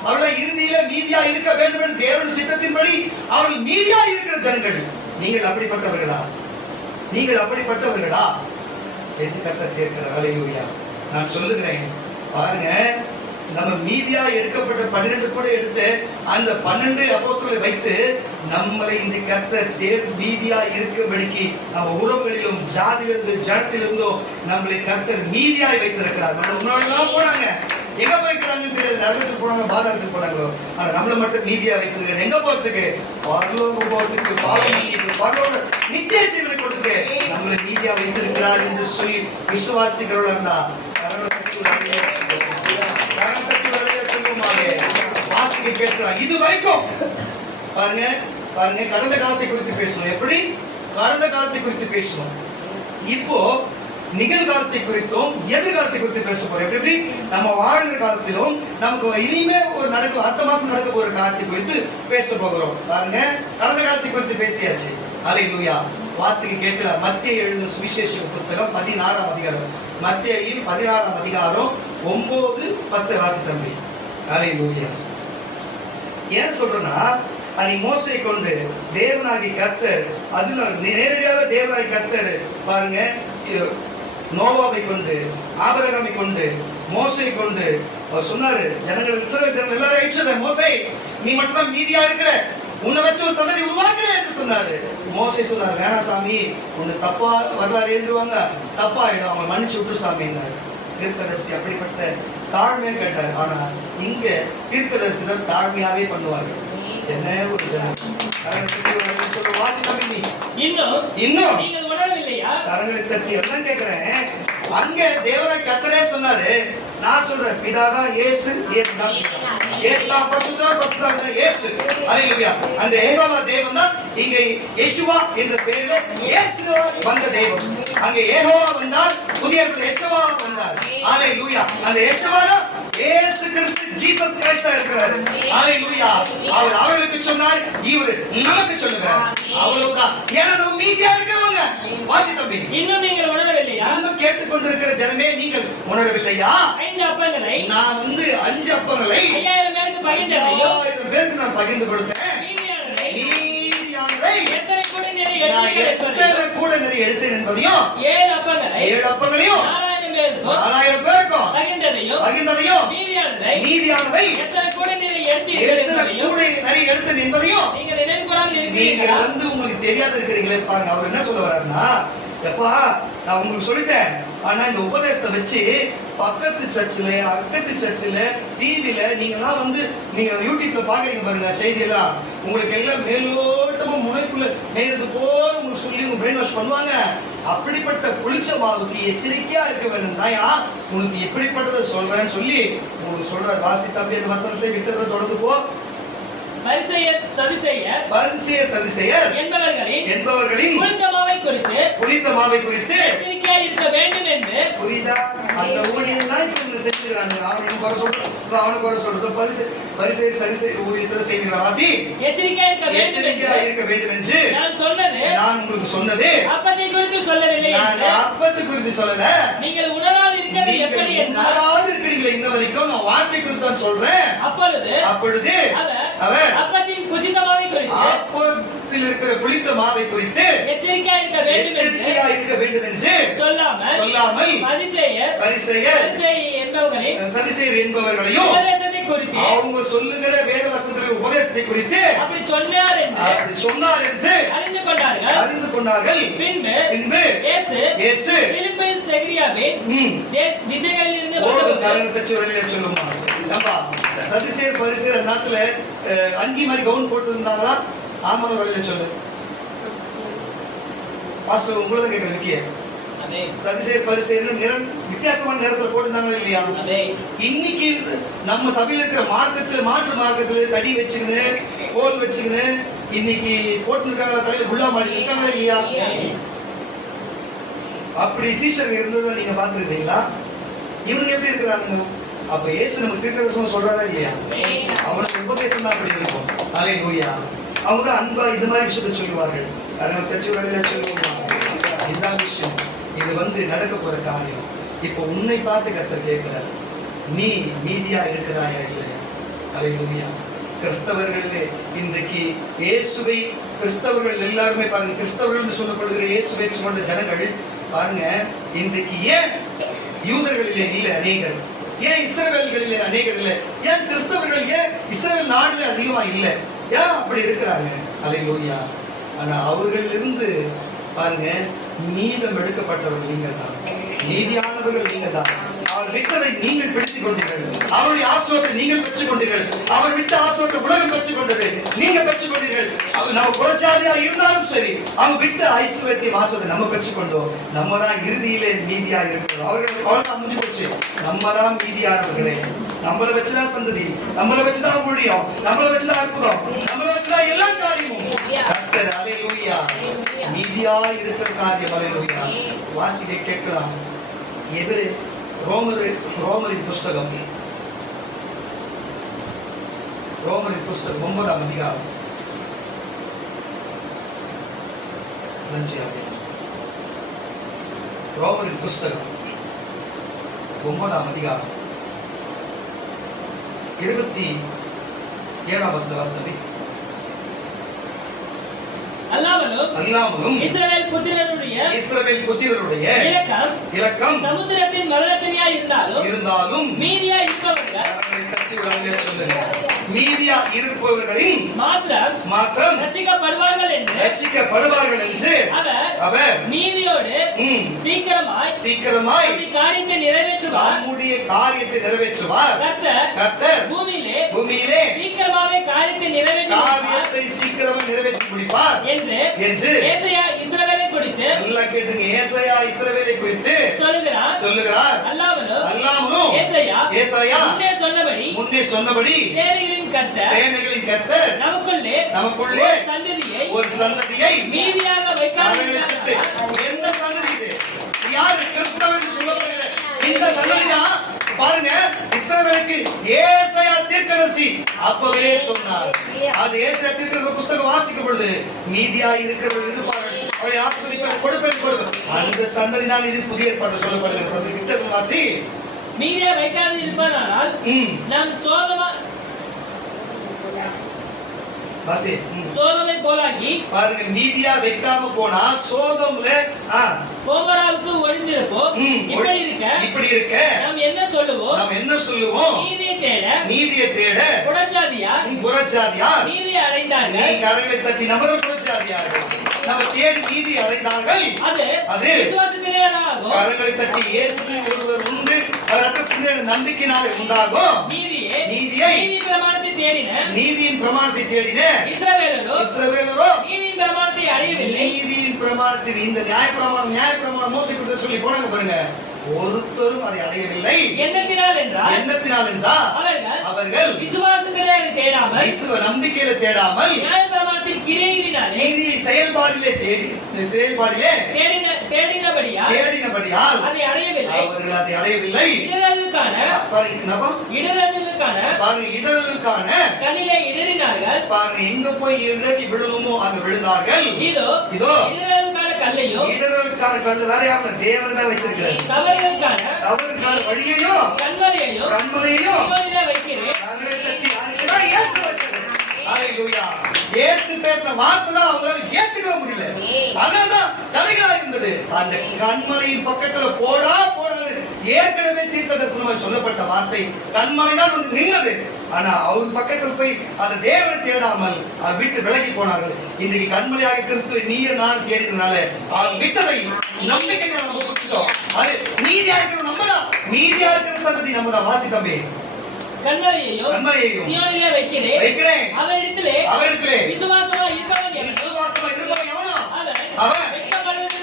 அவர்கள் இறுதியில மீதியா இருக்க வேண்டும் என்று தேவன் சித்தத்தின்படி அவர்கள் மீதியா இருக்கிற ஜனங்கள். நீங்கள் அப்படிப்பட்டவர்களா? நீங்கள் அப்படிப்பட்டவர்களா என்று கர்த்தர் கேட்கிறார். ஹல்லேலூயா. நான் சொல்லுகிறேன் பாருங்க, நம்ம மீதியா எடுக்கப்பட்ட 12 கூட எடுத்து அந்த 12 அப்போஸ்தலரை வைத்து நம்மளை இந்த கர்த்தர் மீதியா இருக்கும்படிக்கு நம்ம உறவுகளிலும் ஜாதியிலிருந்து ஜனத்திலிருந்தோ நம்மளை கர்த்தர் மீதியாய் வைத்திருக்கிறார். நம்ம முன்னாடி போனாங்க, எங்க போய்க்கிறாங்கன்னு தெரியாது. நரகத்துக்கு போனாங்க, பாதாளத்துக்கு போனாங்களோ, ஆனா நம்மளை மட்டும் மீதியா வைத்திருக்காரு. எங்க போறதுக்கு? பரலோகம் போறதுக்கு, பரலோக நித்திய ஜீவனை கொடுத்து நம்மளை மீதியா வைத்திருக்கிறார் என்று சொல்லி விசுவாசிக்கிறவர்கள் இருந்தா வாசிக்க கேட்கிறார். இது வரைக்கும் பாருங்க கடந்த காலத்தை குறித்து பேசணும். எப்படி? கடந்த காலத்தை குறித்து பேசணும். இப்போ நிகழ்காலத்தை குறித்தும் எதிர்காலத்தை குறித்து பேச போறோம். எப்படி நம்ம வாழ்கிற காலத்திலும் நமக்கு இனிமே ஒரு அடுத்த மாசம் நடக்க போற காலத்தை குறித்து பேச போகிறோம். பாருங்க, கடந்த காலத்தை குறித்து பேசியாச்சு. ஹல்லேலூயா. வாசிக்க கேட்கலாம். மத்தேயு எழுதின சுவிசேஷ புத்தகம் 16ஆம் அதிகாரம். மத்தேயு 16ஆம் அதிகாரம் 9-10 வாசித்தம்பி. ஹல்லேலூயா. ஏன் சொல்றேன்னா, அதை மோசை கொண்டு தேவனாகி கர்த்தர், அதுல நேரடியாக தேவனாகி கர்த்தர் பாருங்க, நோவாவை கொண்டு, ஆபிரகாமை கொண்டு, மோசை கொண்டு அவர் சொன்னாரு, ஜனங்கள் இஸ்ரவேல் ஜனங்கள் எல்லாரும் அழிச்சத மோசே, நீ மட்டும் தான் மீதியா இருக்கிற, உன்னை வச்சு ஒரு சந்ததி உருவாக்குறேன் என்று சொன்னாரு. மோசே சொன்னார், வேணாம் சாமி, உன்னை தப்பா வரலாறு எழுதுவாங்க, தப்பா ஆயிடும், அவங்க மன்னிச்சு விட்டு சாமின்னாரு. தீர்க்கதரிசி அப்படிப்பட்ட தாழ்மையை கேட்டார். ஆனா இங்க தீர்க்கதரிசி தான் தாழ்மையாவே பண்ணுவார்கள். என்ன ஒரு ஜனம்! இன்னும் நீங்கள் உணரவில்லையா? கரங்களை தட்டி எல்லாம் கேட்கிறேன். அங்க தேவனாய் கர்த்தரே சொன்னாரு, நான் சொல்றேன், பிதாதான் இயேசு, இயேசுதான் பரிசுத்தர் இயேசு. ஹல்லேலூயா. அந்த யெகோவா தேவன் தான் இங்க யெஷுவா என்ற பெயரில் இயேசுவா வந்த தேவன். அங்க யெகோவா வந்தால் புதிய யெஷுவா வந்தார். ஹல்லேலூயா. அந்த யெஷுவா தான் இயேசு கிறிஸ்து, ஜீசஸ் கிரைஸ்டா இருக்கிறார். ஹல்லேலூயா. அவர் அவர்களுக்கு சொன்னார், இவர் நமக்கு சொல்லுகிறார். அவ்வளவுதான். ஏன்னா நம்ம மீதியா இருக்கிறவங்க. வாசி தம்பி, இன்னும் நீங்கள் உணரவில்லையா? இன்னும் கேட்டுக்கொண்டிருக்கிற ஜனமே, நீங்கள் உணரவில்லையா? 5 அப்பங்களை நான் 5 அப்பங்களை 5000 பேருக்கு பகிர்ந்ததையும் 5000 பேருக்கு நான் பகிர்ந்து கொடுத்தேன். மீதியானதை எத்தனை கூட நிறைய எடுத்தேன் என்பதையும் 7 அப்பங்களையும் 4000 பேருக்கும் பகிர்ந்ததையும் மீதியானதை எத்தனை கூட நிறைய எடுத்தேன் என்பதையும் நீங்கள் நினைவு கூறாமல் நீங்க இருக்கிறீர்களா? உங்களுக்கு தெரியாத இருக்கிறீங்களே. பாருங்க, அவர் என்ன சொல்ல வர்றாருன்னா, எப்பா நான் உங்களுக்கு சொல்லிட்டேன், ஆனா இந்த உபதேசத்தை வச்சு பக்கத்து சர்ச்சில், அக்கத்து சர்ச்சில், டிவில நீங்க எல்லாம் நீங்க யூடியூப்ல பாக்குறீங்க பாருங்க செய்தியெல்லாம், உங்களுக்கு எல்லாம் மேலோட்டமா முனைக்குள்ள மேலது போல உங்களுக்கு சொல்லி உங்க பிரெயின் வாஷ் பண்ணுவாங்க. அப்படிப்பட்ட புளிச்ச மாவுக்கு எச்சரிக்கையா இருக்க வேண்டும் தாயா, உனக்கு எப்படிப்பட்டதை சொல்றேன்னு சொல்லி உங்களுக்கு சொல்றாரு. வாசி தம்பி, அந்த வசனத்தை விட்டுறத தொடர்ந்து போ. பரிசேயர் சதுசேயர் என்பவர்களின் புளித்த மாவை குறித்து எச்சரிக்கையாய் இருக்க வேண்டும் என்று. புரியுதா? அந்த ஊழியம் தான் இவங்க செஞ்சுக்கிறாங்க. அவனுக்கு குறை சொல்றது பரிசேயர் சதுசேயர் ஊழியத்தில் செய்கிற வாசி எச்சரிக்கையாய் இருக்க வேண்டும் என்று நான் உங்களுக்கு சொன்னது. அப்பத்தை குறித்து சொல்லவில்லை. அப்பத்தை குறித்து சொல்லல. நீங்கள் உணராது இருக்கிறது எப்படி? உணராது இருக்கிறீங்களா? இன்ன வரைக்கும் நான் வார்த்தை குறித்து தான் சொல்றேன். அப்பொழுது அவர் அப்பத்தின் புசித்த மாவை குறித்து, அப்பத்தில் இருக்கிற புளித்த மாவை குறித்து எச்சரிக்கையாய் இருக்க வேண்டும் என்று சொல்லாமல் பரிசேயர் என்பவர்களையும் உபதேசத்தை குறித்து, அவங்க சொல்லுகிற வேத வசனத்தின் உபதேசத்தை குறித்து அப்படி சொன்னார் என்று அறிந்து கொண்டார்கள். பின்பு இயேசு பிலிப்பில் செகரியாவின் திசைகளில் இருந்து சொல்லுமா, சதுசேயர் பரிசேயர் நாட்டுல அங்கி மாதிரி கவுன் போட்டு இருந்தாங்களா? ஆமாம், வழியில சொல்லு. பாஸ்டர் உங்களை தான் கேட்கிறேன் முக்கிய சதிசேர் பரிசேர் வித்தியாசமான நேரத்துல போட்டுருந்தாங்க இல்லையா? இன்னைக்கு நம்ம சபையில இருக்கிற மார்க்கத்துல மாற்று மார்க்கத்துல தடி வச்சுக்கின்னு கோல் வச்சுக்கின்னு இன்னைக்கு போட்டுருக்காங்க, தலையில புல்லா மாடி இருக்காங்க இல்லையா? அப்படி சீஷர் இருந்ததை நீங்க பாத்துருக்கீங்களா? இவங்க எப்படி இருக்கிறாங்க? அப்ப இயேசு நம்ம தீர்க்கதரிசனம் சொல்றாரா இல்லையா? அவனுக்கு உபதேசம் தான் அப்படி இருக்கும். அல்லேலூயா. அவங்க தான் அன்பா இந்த மாதிரி விஷயத்தை சொல்லுவார்கள். அதனால தச்சு வழியில சொல்லுவாங்க. இதுதான் விஷயம். இது நடக்க போற காரியம். இப்போ உன்னை பார்த்து கர்த்தர் கேட்கிறார், நீ நீதியா இருக்கிறாயா இல்லையா? அல்லேலூயா. கிறிஸ்தவர்களே இன்றைக்கு இயேசுவை கிறிஸ்தவர்கள் எல்லாருமே பாருங்க, கிறிஸ்தவர்கள் சொல்லப்படுகிற இயேசுவை கொண்ட ஜனங்கள் பாருங்க, இன்றைக்கு ஏன் யூதர்களிலே இல்ல அநேகர், ஏன் இஸ்ரவேல்களிலே அநேகர் இல்ல, ஏன் கிறிஸ்தவர்கள் ஏன் இஸ்ரவேல் நாடுல அதிகமா இல்ல, ஏன் அப்படி இருக்கிறாங்க? அல்லேலூயா. ஆனா அவர்களிலிருந்து பாருங்க, நீதம் எடுக்கப்பட்டவர்கள் நீங்கள் தான், நீதியானவர்கள் நீங்கள் தான். அவர் விட்டதை நீங்கள் பிடித்துக் கொண்டீர்கள், அவருடைய ஆசீர்வாதத்தை நீங்கள் பெற்றுக் கொண்டீர்கள், அவர் விட்ட ஆசீர்வாதத்தை உலகம் பெற்றுக் கொண்டது, நீங்க பெற்றுக் கொண்டீர்கள். நம்ம புறச்சாதியா இருந்தாலும் சரி, அவங்க விட்ட ஐஸ்வர்யத்தையும் ஆசீர்வாதத்தை நம்ம பெற்றுக்கொண்டோம். நம்ம தான் இறுதியிலே நீதியா இருக்கிறோம். அவர்கள் முடிஞ்சு போச்சு. நம்ம தான் நீதியானவர்களே. நம்மளை வச்சுதான் சந்ததி, நம்மளை வச்சுதான் ஊழியம், நம்மளை வச்சுதான் அற்புதம், நம்மளை வச்சுதான் எல்லா காரியமும். கர்த்தர் அல்லேலூயா நீதியா இருக்கிற காரியம். அல்லேலூயா. வாசிக்க கேட்கலாம். எதிரே ரோமரின் புஸ்தகம் 9ஆம் அதிகாரம் 9ஆம் அதிகாரம் 27ஆம் வசனம். அல்லாமலும் இஸ்ரவேல் புத்திரருடைய இலக்கம் சமுத்திரத்தின் மரணத்தியா இருந்தாலும் மீதியா இருப்பவர்களின் மாத்திரம் ரட்சிக்கப்படுவார்கள் என்று அவர் நீதியோடு சீக்கிரமாய் காரியத்தை நிறைவேற்றுவார். கர்த்தர் பூமியிலே சீக்கிரமாவே காரியத்தை நிறைவேற்றி முடிப்பார் என்று ஏசாயா இஸ்ரவேலை குறித்து நல்லா கேட்டுங்க. ஏசாயா இஸ்ரவேலை குறித்து சொல்லுகிறார். அல்லாமலும் ஏசாயா முன்னே சொன்னபடி சேனைகளின் கர்த்தர் நமக்குள்ளே ஒரு சந்ததியை மீதியாக வைக்காமல் எந்த சந்ததி இது? யாரு கிறிஸ்தவர்கள் சொல்லப்படுகிற இந்த சந்ததிதான். பாருங்க, இஸ்ரவேலுக்கு ஏசாயா தீர்க்கதரிசி அப்பவே சொன்னார். அது ஏசாயா தீர்க்கதரிசி புத்தகம் வாசிக்கும் பொழுது மீதியா இருக்கிறவர்கள் இருப்பார்கள், அவரை ஆசீர்வதிப்பார், கொடுப்பேன். அந்த சந்ததி தான் இது புதிய ஏற்பாடு சொல்லப்படுகிற சந்ததி. கிட்ட வாசி. மீதியா வைக்காது இருப்பானால் நாம் சோதமை போலாகி பாருங்க, மீதியா வைக்காம போனா சோதம்ல கோமராவுக்கு ஒழிந்திருப்போம். இப்படி இருக்க நாம் என்ன சொல்லுவோம்? நீதியை தேட புறஜாதியார் நீதியை அடைந்தார்கள். நீ கரங்களை தட்டி நபர் புறஜாதியார்கள் நம்ம தேடி நீதி அடைந்தார்கள். அது விசுவாசத்தினாலாகும். கரங்களை தட்டி இயேசு ஒருவர் உண்டு, அதற்கு சிந்தனை நம்பிக்கையினாலே உண்டாகும். நீதியை நீதியின் பிரமாணத்தை தேடின இஸ்ரவேலரோ நீதியின் பிரமாணத்தை அடையவில்லை. நீதியின் பிரமாணத்தில் இந்த நியாயப்பிரமாணம் மோசே கொடுத்து சொல்லி போனாங்க பாருங்க, ஒருத்தரும் அதை அடையவில்லை. எண்ணத்தினால் என்றால் அவர்கள் விசுவாசத்திலே தேடாமல் நம்பிக்கையில தேடாமல் நியாயப்பிரமாணத்தில் கிரியையினாலே நீதியை செயல்பாடிலே தேடினபடியால் அதை அடையவில்லை. அவர்கள் அதை அடையவில்லை. இடறலுக்கான கல்லிலே இடறினார்கள். பாருங்க, எங்க போய் இடறி விழுணுமோ அங்க விழுந்தார்கள். இதோ இடறலுக்கான கல்லையும் இடறலுக்கான கல்லு வேற யாரும் தேவன் தான் வச்சிருக்கிறார். தவறுக்கான வழியையும் கண்மலையையும் வைக்கிறேன். இயேசு வச்சது. அல்லேலூயா. இயேசு பேசுற வார்த்தை தான் அவங்களால ஏத்துக்க முடியல. அதான் தடைகளா இருந்தது. அந்த கண்மலையின் பக்கத்துல போடா ஏற்கனவே தீர்க்கதரிசனமாக சொல்லப்பட்ட வார்த்தை கண்மலை தான் ஒன்று நின்னது. ஆனா அவர் பக்கத்தில் போய் அந்த தேவனை தேடாமல் அவர் விட்டு விலகி போனார்கள். இன்றைக்கு கண்மலையாக கிறிஸ்துவை நீயும் நான் தேடினால அவர் விட்டதை நம்பிக்கை நம்ம கொடுத்தோம். அது நீதியா இருக்கிற நம்ம தான், நீதியா இருக்கிற சந்ததி நம்ம தான். வாசித்தமே கண்மலையையும் சீயோனிலே வைக்கிறேன். அவரிடத்திலே விசுவாசமா இருப்பவன் எவனோ அவன் வெட்கப்படுவதில்லை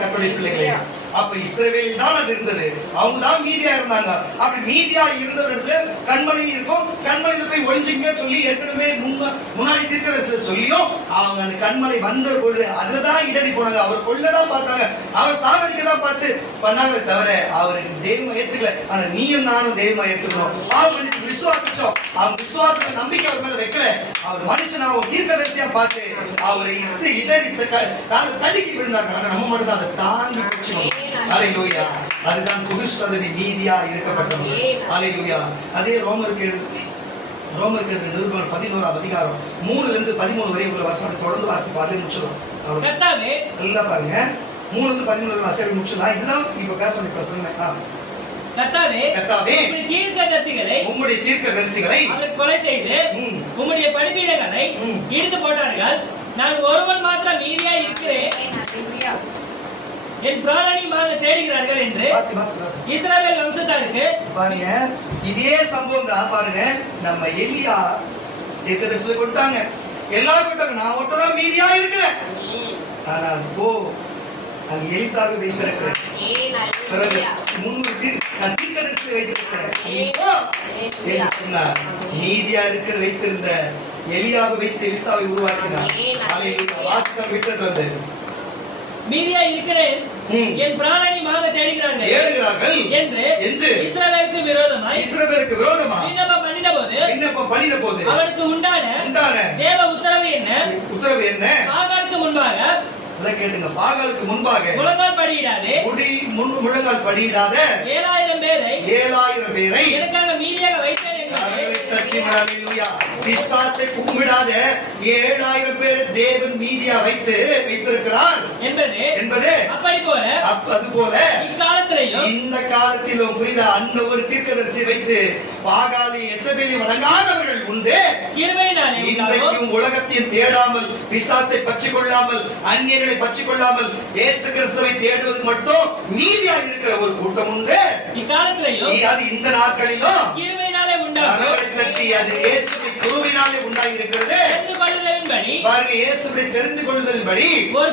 கர்த்தருடைய பிள்ளைகளே. அப்ப இஸ்ரவேல் தான் அது இருந்தது, அவங்க தான் மீதியா இருந்தாங்க. அப்படி மீதியா இருந்தவர்கள் கண்மலை இருக்கும், கண்மலையில போய் ஒளிஞ்சிங்க சொல்லி ஏற்கனவே முன்னாடி தீர்க்கதரிசி சொல்லியும் அவங்க அந்த கண்மலை வந்த பொழுது அதுலதான் இடறி போனாங்க. அவர் கொல்லதான் பார்த்தாங்க, அவர் சாவடிக்கதான் பார்த்து பண்ணாங்க தவிர அவர் தெய்வம் ஏத்துக்கல. ஆனா நீயும் நானும் தெய்வம் ஏத்துக்கணும். அவங்க விசுவாசிச்சோம், அவங்க விசுவாசத்தை நம்பிக்கை அவர் மேல வைக்கல. அவர் மனுஷன் அவங்க தீர்க்கதரிசியா பார்த்து அவரை இடறி தடுக்கி விழுந்தாங்க. ஆனா நம்ம மட்டும் தான் அதை தாண்டி பிடிச்சோம். ஹல்லேலூயா. அதுதான் புது சந்ததி நீதியா இருக்கப்பட்டது. ஹல்லேலூயா. அதே ரோமருக்கு நிருபம் 11ஆம் அதிகாரம் 3 இருந்து 13 வரை உள்ள வசனம் தொடர்ந்து வாசிப்போம். அதிலே முடிச்சிடும். கர்த்தாவே எல்லாம் பாருங்க, 3 இருந்து 13 வசனம் முடிச்சிடலாம். இதுதான் இப்ப பேச வேண்டிய பிரசங்கம். கர்த்தாவே உம்முடைய தீர்க்கதரிசிகளை அவர் கொலை செய்து உம்முடைய பலிபீடங்களை இடித்து போட்டார்கள். நான் ஒருவன் மாத்திரம் மீதியாய் இருக்கிறேன், என் பிராணனியாக தேடுகிறார்கள் என்று இஸ்ரவேல் வம்சத்தாருக்கு. பாருங்க, இதே சம்பவம் தான். பாருங்க, நம்ம எலியா தீர்க்கதரிசி கொடுத்தாங்க, எல்லாரும் கொடுத்தாங்க, நான் ஒருத்ததான் மீதியா இருக்கிறேன். ஆனால் அங்க எலிசாவை வைத்திருக்கிறேன், பிறகு 300 நான் தீர்க்கதரிசி வைத்திருக்கிறேன் சொன்னார். நீதியா இருக்கிற வைத்திருந்த எலியாவை வைத்து எலிசாவை உருவாக்கினார். வாசகம் விட்டது வந்து மீதியா இருக்கிறேன், என் பிராணனியாக தேடுகிறார்கள் என்று இஸ்ரவேலுக்கு விரோதமாய் விண்ணப்பம் பண்ணின போது அவனுக்கு உண்டான தேவ உத்தரவு என்ன? பாகாலுக்கு முன்பாக கேட்டுங்க, பாகாலுக்கு முன்பாக முழங்கால் படியிடாதே, முழங்கால் படியிடாத 7000 பேரை எனக்காக மீதியாக வைத்தேன். பிசாசை கும்பிடாத 7000 பேர் தேவன் மீதியா வைத்திருக்கிறார் என்பது அது போல இந்த காலத்திலும் புரியுத அந்த ஒரு தீர்க்கதரிசி வைத்து பாகாலி எசபேலி வணங்காதவர்கள் உண்டு. இன்றைக்கும் உலகத்தையும் தேடாமல், பிசாசை பற்றி கொள்ளாமல், அந்நியர்களை பற்றி கொள்ளாமல், இயேசு கிறிஸ்துவை தேடுவது மட்டும் மீதியா இருக்கிற ஒரு கூட்டம் உண்டு. அது இந்த நாட்களிலும் அது இயேசுவை கிருபையினாலே உண்டாகி இருக்கிறது. பாருங்க, இயேசுவை தெரிந்து கொள்வதன்படி ஒரு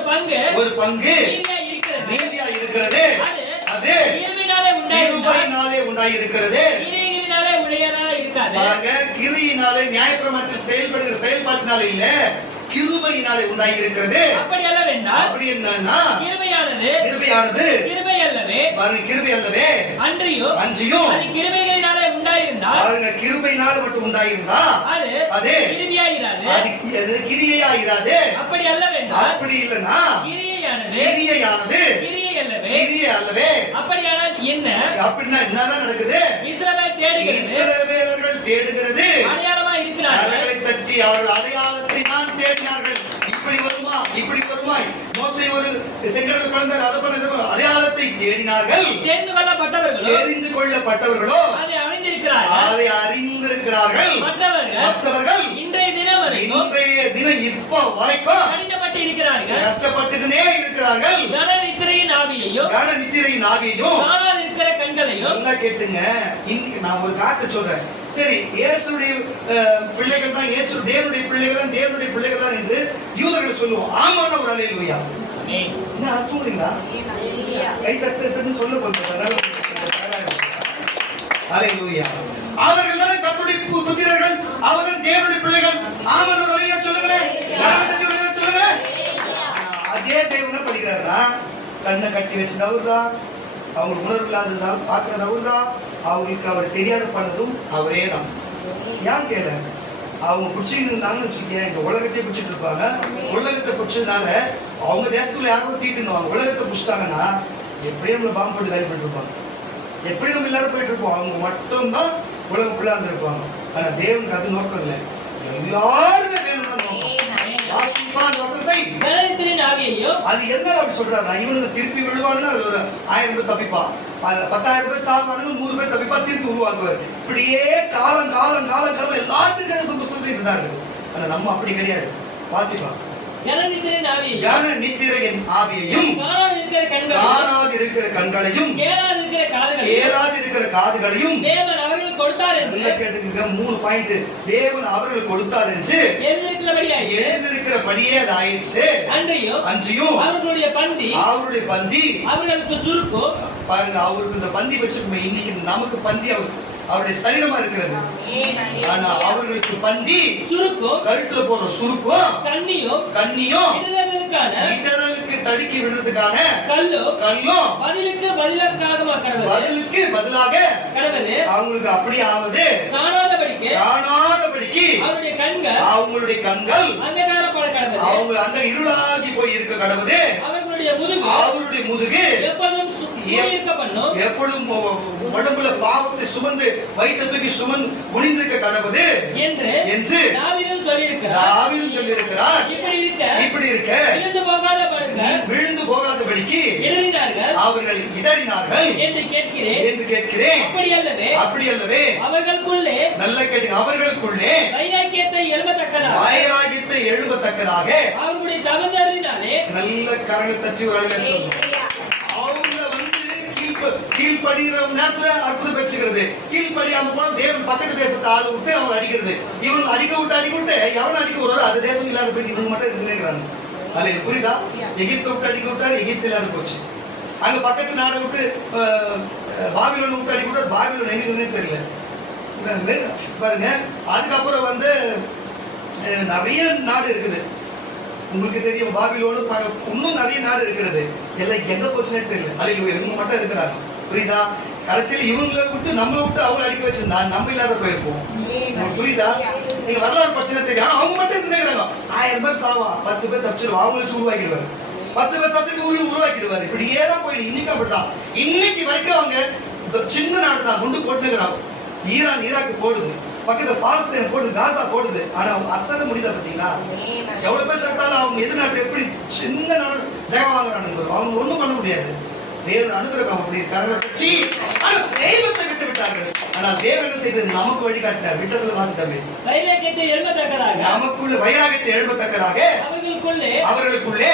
பங்கு நீதியா இருக்கிறது. அது கிருபையினாலே உண்டாகி இருக்கிறது. பாருங்க, கிருபையினாலே நியாயப்பிரமாணத்தில் செயல்படுகிற செயல்பாட்டினாலே இல்ல, கிருபையினாலே உண்டாகி இருக்கிறது. அப்படி என்னன்னா கிருபையானது பாருங்க, கிருபை அல்லவே அன்றியும் அது கிருபைகளினாலே உண்டாயிருந்தால், பாருங்க, கிருபையினால மட்டும் உண்டாயிருந்தா அது கிரியையாயிராது. அப்படி இல்லனா கிரியையானது அல்லவே. அப்படியானால் என்ன? அப்படின்னா என்னதான் நடக்குது? இஸ்ரவேலர்கள் தேடுகிறது அடையாளமா இருக்கிறார்கள். அவர்கள் அடையாளத்தை தான் தேடினார்கள். இப்படி வருமா மோசே ஒரு செங்கடல் கடந்தார், அதை பண்ண அடையாளத்தை தேடினார்கள். தெரிந்து கொள்ளப்பட்டவர்களோ அதை அறிந்திருக்கிறார்கள். மற்றவர்கள் இன்றைய தினம் இப்போ வரைக்கும் கஷ்டப்பட்டுக்கினே இருக்கிறார்கள். கனநித்திரையின் ஆவியையும் இருக்கிற கண்களையும் நல்லா கேட்டுங்க. நான் ஒரு காட்ட சொல்றேன். சரி, இயேசுடைய பிள்ளைகள் தான், இயேசு தேவனுடைய பிள்ளைகள் தான், தேவனுடைய பிள்ளைகள் தான் என்று யூதர்கள் சொல்லுவோம். ஆமான்னு ஒரு அல்லேலூயா. என்ன தூங்குறீங்களா? கை தட்டுன்னு சொல்ல போகிறேன். அல்லேலூயா. அவர்கள் தானே கர்த்தருடைய புத்திரர்கள், அவர்கள் தேவனுடைய பிள்ளைகள். ஆமான்னு ஒரு அல்லேலூயா சொல்லுங்களேன். சொல்லுங்களேன். அதே தேவனை படிக்கிறாரா? கண்ணை கட்டி வச்சுட்டு அவர் தான், அவங்களுக்கு உணர்வு இல்லாததுதான் பார்க்கறது அவர் தான், அவங்களுக்கு அவர் தெரியாத பண்ணதும் அவரே தான். ஏன் கேள, அவங்க பிடிச்சிட்டு இருந்தாங்கன்னு வச்சுக்கேன், இந்த உலகத்தையே பிடிச்சிட்டு இருப்பாங்க. உலகத்தை பிடிச்சதுனால அவங்க தேசத்துக்குள்ள யாரும் தீட்டுனுவாங்க. உலகத்தை பிடிச்சிட்டாங்கன்னா எப்படியும் நம்மளை பாம்பு போட்டு வேலை பண்ணிட்டு இருப்பாங்க. எப்படி நம்ம எல்லாரும் போயிட்டு இருப்போம், அவங்க மட்டும்தான் உலகக்குள்ளா இருந்திருப்பாங்க. ஆனா தேவனுக்கு அது நோக்கம் இல்லை, எல்லாருமே தேவன் தான் நோக்கம். அது என்ன அப்படி சொல்றாரு? இவனுக்கு திருப்பி விழுவானுங்க, அது ஒரு 1000 பேர் தப்பிப்பான், 10,000 பேர் சாப்பாடுங்க, 100 பேர் தப்பிப்பா, திருப்பி உருவாக்குவார். இப்படியே காலம் எல்லாத்துக்கும் சம்பவம் இருந்தாரு. ஆனா நம்ம அப்படி கிடையாது. வாசிப்பா, கனநித்திரையின் ஆவியையும் காணாதிருக்கிற கண்களையும் கேளாதிருக்கிற காதுகளையும் தேவன் அவர்களுக்கு கொடுத்தார் சொல்லுகிறது. கேட்டுங்க 3 பாயிண்ட். தேவன் அவர்களுக்கு கொடுத்தார் என்று எழுதியிருக்கிறபடியே அது ஆயிடுச்சு. அன்றியும் அவர்களுடைய பந்தி அவர்களுக்கு சுருக்கு. பாருங்க, அவருக்கு இந்த பந்தி வச்சிருக்கோம். இன்னைக்கு நமக்கு பந்தி அவருடைய சரீரமா இருக்கிறது. ஆனா அவர்களுக்கு பந்தி சுருக்கு, கழுத்துல போடுற சுருக்கும் கண்ணியும் இடர்களுக்கு தடுக்கி விடுறதுக்கான கல்லும் பதிலுக்கு பதிலாக அவங்களுக்கு அப்படி ஆவது காணாதபடிக்கு அவங்களுடைய கண்கள் அவங்க அந்த இருளாகி போய் இருக்க கடவுது. அவருடைய முதுகு எப்பொழுதும் உடம்புல பாவத்தை சுமந்து வயிற்றை தூக்கி சுமந்து குனிந்திருக்க கடவுது என்று தாவீதும் சொல்லியிருக்கிறார். இப்படி இருக்க விழுந்து போகாதபடிக்கு அவர்கள் இடறினார்கள் என்று கேட்கிறேன். அப்படி அல்லவே அவர்களுக்குள்ளே நல்ல கேட்டீங்க, அவர்களுக்குள்ளே வைராக்கியத்தை எழுபத்தக்கதாக அவர்களுடைய தவறுதலினாலே நல்ல கரங்களை தட்டி வரவேற்க சொல்லுங்க. கீழ்படிகிற நேரத்துல அற்புதம் பெற்றுகிறது. கீழ்படியாம போன தேவன் பக்கத்து தேசத்தை ஆளு விட்டு அவங்க அடிக்கிறது. இவங்க அடிக்க விட்டு எவன் அடிக்க விடுறாரு அது தேசம் இல்லாத போய் இவங்க மட்டும் இருந்துக்கிறாங்க. அது புரியுதா? எகிப்தை விட்டு அடிக்க விட்டாரு, எகிப்து இல்லாத போச்சு. அங்க பக்கத்து நாடை விட்டு பாபிலோனை விட்டு அடிக்க விட்டாரு, பாபிலோன் எங்க தெரியல. பாருங்க, அதுக்கப்புறம் நிறைய நாடு இருக்குது. உங்களுக்கு தெரியும் பாபிலோனு இன்னும் நிறைய நாடு இருக்கிறது. எல்லாம் எங்க போச்சுன்னே தெரியல. அல்லேலூயா, இவங்க மட்டும் இருக்கிறாங்க. புரியுதா? கடைசியில் இவங்களை விட்டு நம்மளை விட்டு அவங்க அடிக்க வச்சிருந்தா நம்ம இல்லாத போயிருப்போம். புரியுதா? நீங்க வரலாறு பிரச்சனை தெரியும். ஆனா அவங்க மட்டும் இருந்துக்கிறாங்க. 1000 பேர் சாவா, 10 பேர் தப்பிச்சிருவா, அவங்கள வச்சு உருவாக்கிடுவாரு. 10 பேர் சத்துக்கு உருவாக்கிடுவாரு. இப்படியே தான் போயிடு. இன்னைக்கு அப்படித்தான். இன்னைக்கு வரைக்கும் அவங்க சின்ன நாடு தான் கொண்டு போட்டுக்கிறாங்க. ஈரான் ஈராக்கு போடுது, பக்கத்துல பாலஸ்தீன் போடுது, காசா போடுது. ஆனா அவங்க அசல முடியல. பாத்தீங்களா? எவ்வளவு பேர் சேர்த்தாலும் அவங்க எதிர்நாட்டு எப்படி சின்ன நாடு ஜெயம் வாங்குறாங்க. அவங்க ஒண்ணும் பண்ண முடியாது. தேவன் அனுகிரகம் அப்படி கரகச்சி தெய்வத்தை விட்டு விட்டார்கள். ஆனா தேவன் என்ன செய்தது? நமக்கு வழிகாட்டினார். விட்டத்துல வாசித்தமே வைராக்கியத்தை எழுபத்தக்கதாக நமக்குள்ள வைராக்கியத்தை எழுபத்தக்கதாக அவர்களுக்குள்ளே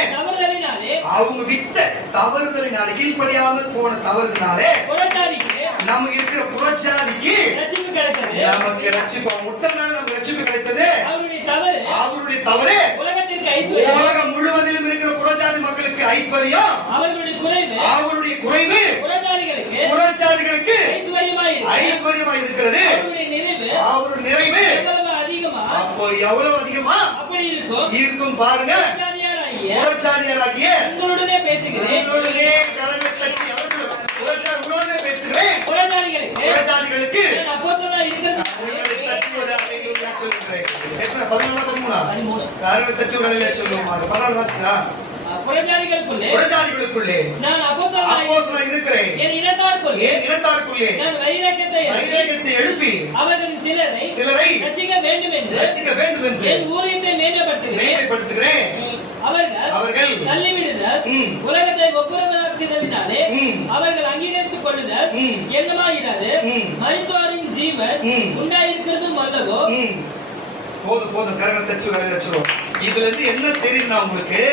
அவங்க விட்ட தவறுதலினாலே கீழ்ப்படியாமல் போன தவறுதலினாலே நமக்கு இருக்கிற புறச்சாதிக்கு நமக்கு ரட்சிப்பு முட்டனால நமக்கு ரட்சிப்பு கிடைத்தது. அவருடைய தவறு உலகம் முழுவதிலும் இருக்கிற புறச்சாதி மக்களுக்கு ஐஸ்வர்யம், அவருடைய குறைவு புறச்சாதிகளுக்கு ஐஸ்வர்யமாய் இருக்கிறது. அவருடைய நிறைவு அப்போ எவ்வளவு அதிகமா இருக்கும் பாருங்க. புறச்சாதியாராகிய உங்களுடனே பேசுகிறேன். புறச்சாதிகளுக்கு புறச்சாதிகளுக்குள்ளே நான் அப்போஸ்தலனாய் இருக்கிறேன். என் இனத்தாருக்குள்ளே நான் வைராக்கியத்தை எழுப்பி அவர்களின் சிலரை ரட்சிக்க வேண்டும் என்று என் ஊழியத்தை மேன்மைப்படுத்துகிறேன். அவர்கள் தள்ளிவிடுதல் உலகத்தை ஒப்புரவாக்குதலினாலே அவர்கள் அங்கீகரித்துக் கொள்ளுதல் என்னமாயிராது. மரித்தோரின் ஜீவன் உண்டாயிருக்கிறதும் அல்லவோ. போதும் கரங்களை தச்சு வச்சுருவோம். இதுல இருந்து என்ன தெரியுதுன்னா உங்களுக்கு,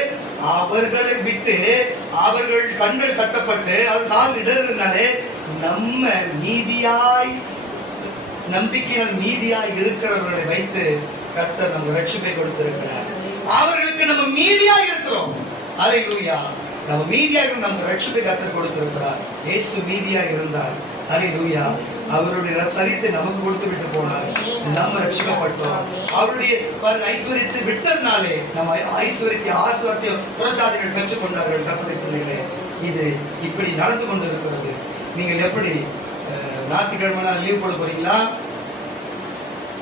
அவர்களை விட்டு அவர்கள் கண்கள் கட்டப்பட்டு அவர் கால் இடறினாலே நம்ம நீதியாய் நம்பிக்கையால் நீதியாய் இருக்கிறவர்களை வைத்து கர்த்தர் நம்ம ரட்சிப்பை கொடுத்திருக்கிறார். அவர்களுக்கு நம்ம மீதியா இருக்கிறோம். அல்லேலூயா. நம்ம மீதியா இருந்து நம்ம ரட்சிப்பை கர்த்தர் கொடுத்திருக்கிறார். இயேசு மீதியா இருந்தார். அல்லேலூயா. அவருடைய சரித்தை நமக்கு கொடுத்து விட்டு போனார். நம்ம ரட்சிக்கப்பட்டோம். அவருடைய ஐஸ்வர்யத்தை விட்டதுனாலே நம்ம ஐஸ்வர்யத்தை ஆசீர்வாதத்தையும் புறச்சாதிகள் பெற்றுக் கொண்டார்கள். கர்த்தருடைய பிள்ளைகளே, இது இப்படி நடந்து கொண்டு இருக்கிறது. நீங்கள் எப்படி ஞாயிற்றுக்கிழமை லீவ் போட போறீங்களா?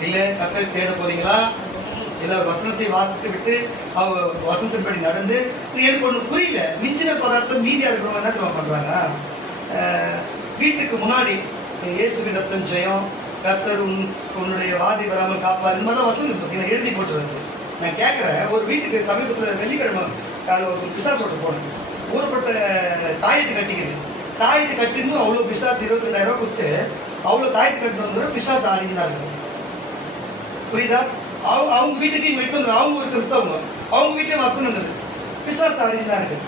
இல்ல கர்த்தரை தேட போறீங்களா? இல்ல வசனத்தை வாசித்து விட்டு வசனத்தின்படி நடந்து எனக்கு ஒண்ணு புரியல. மிஞ்சின பதார்த்தம் மீதியா இருக்கிறவங்க என்ன தெரியுமா பண்றாங்க? வீட்டுக்கு முன்னாடி இயேசுவின் ஜெயம், கர்த்தர் உன்னுடைய வாதி வராமல் காப்பார், இந்த மாதிரி வசனம் பார்த்தீங்கன்னா எழுதி போட்டுருக்கு. நான் கேட்கிறேன், ஒரு வீட்டுக்கு சமீபத்தில் வெள்ளிக்கிழமை காலையில் ஒரு பிசாசு ஓட்டு போனேன். ஊர்பட்ட தாயத்து கட்டிக்குது. தாயத்து கட்டின்னு அவ்வளோ பிசாசு 22,000 ரூபாய் கொடுத்து அவ்வளோ தாயத்து கட்டிட்டு வந்து பிசாசு ஆடின்னு தான் இருக்கு. புரியுதா? அவங்க வீட்டுக்கு இவங்க வந்து அவங்க ஒரு கிறிஸ்தவங்க, அவங்க வீட்டிலே வசனம் இருக்குது, பிசாசு ஆடின்னு தான் இருக்குது.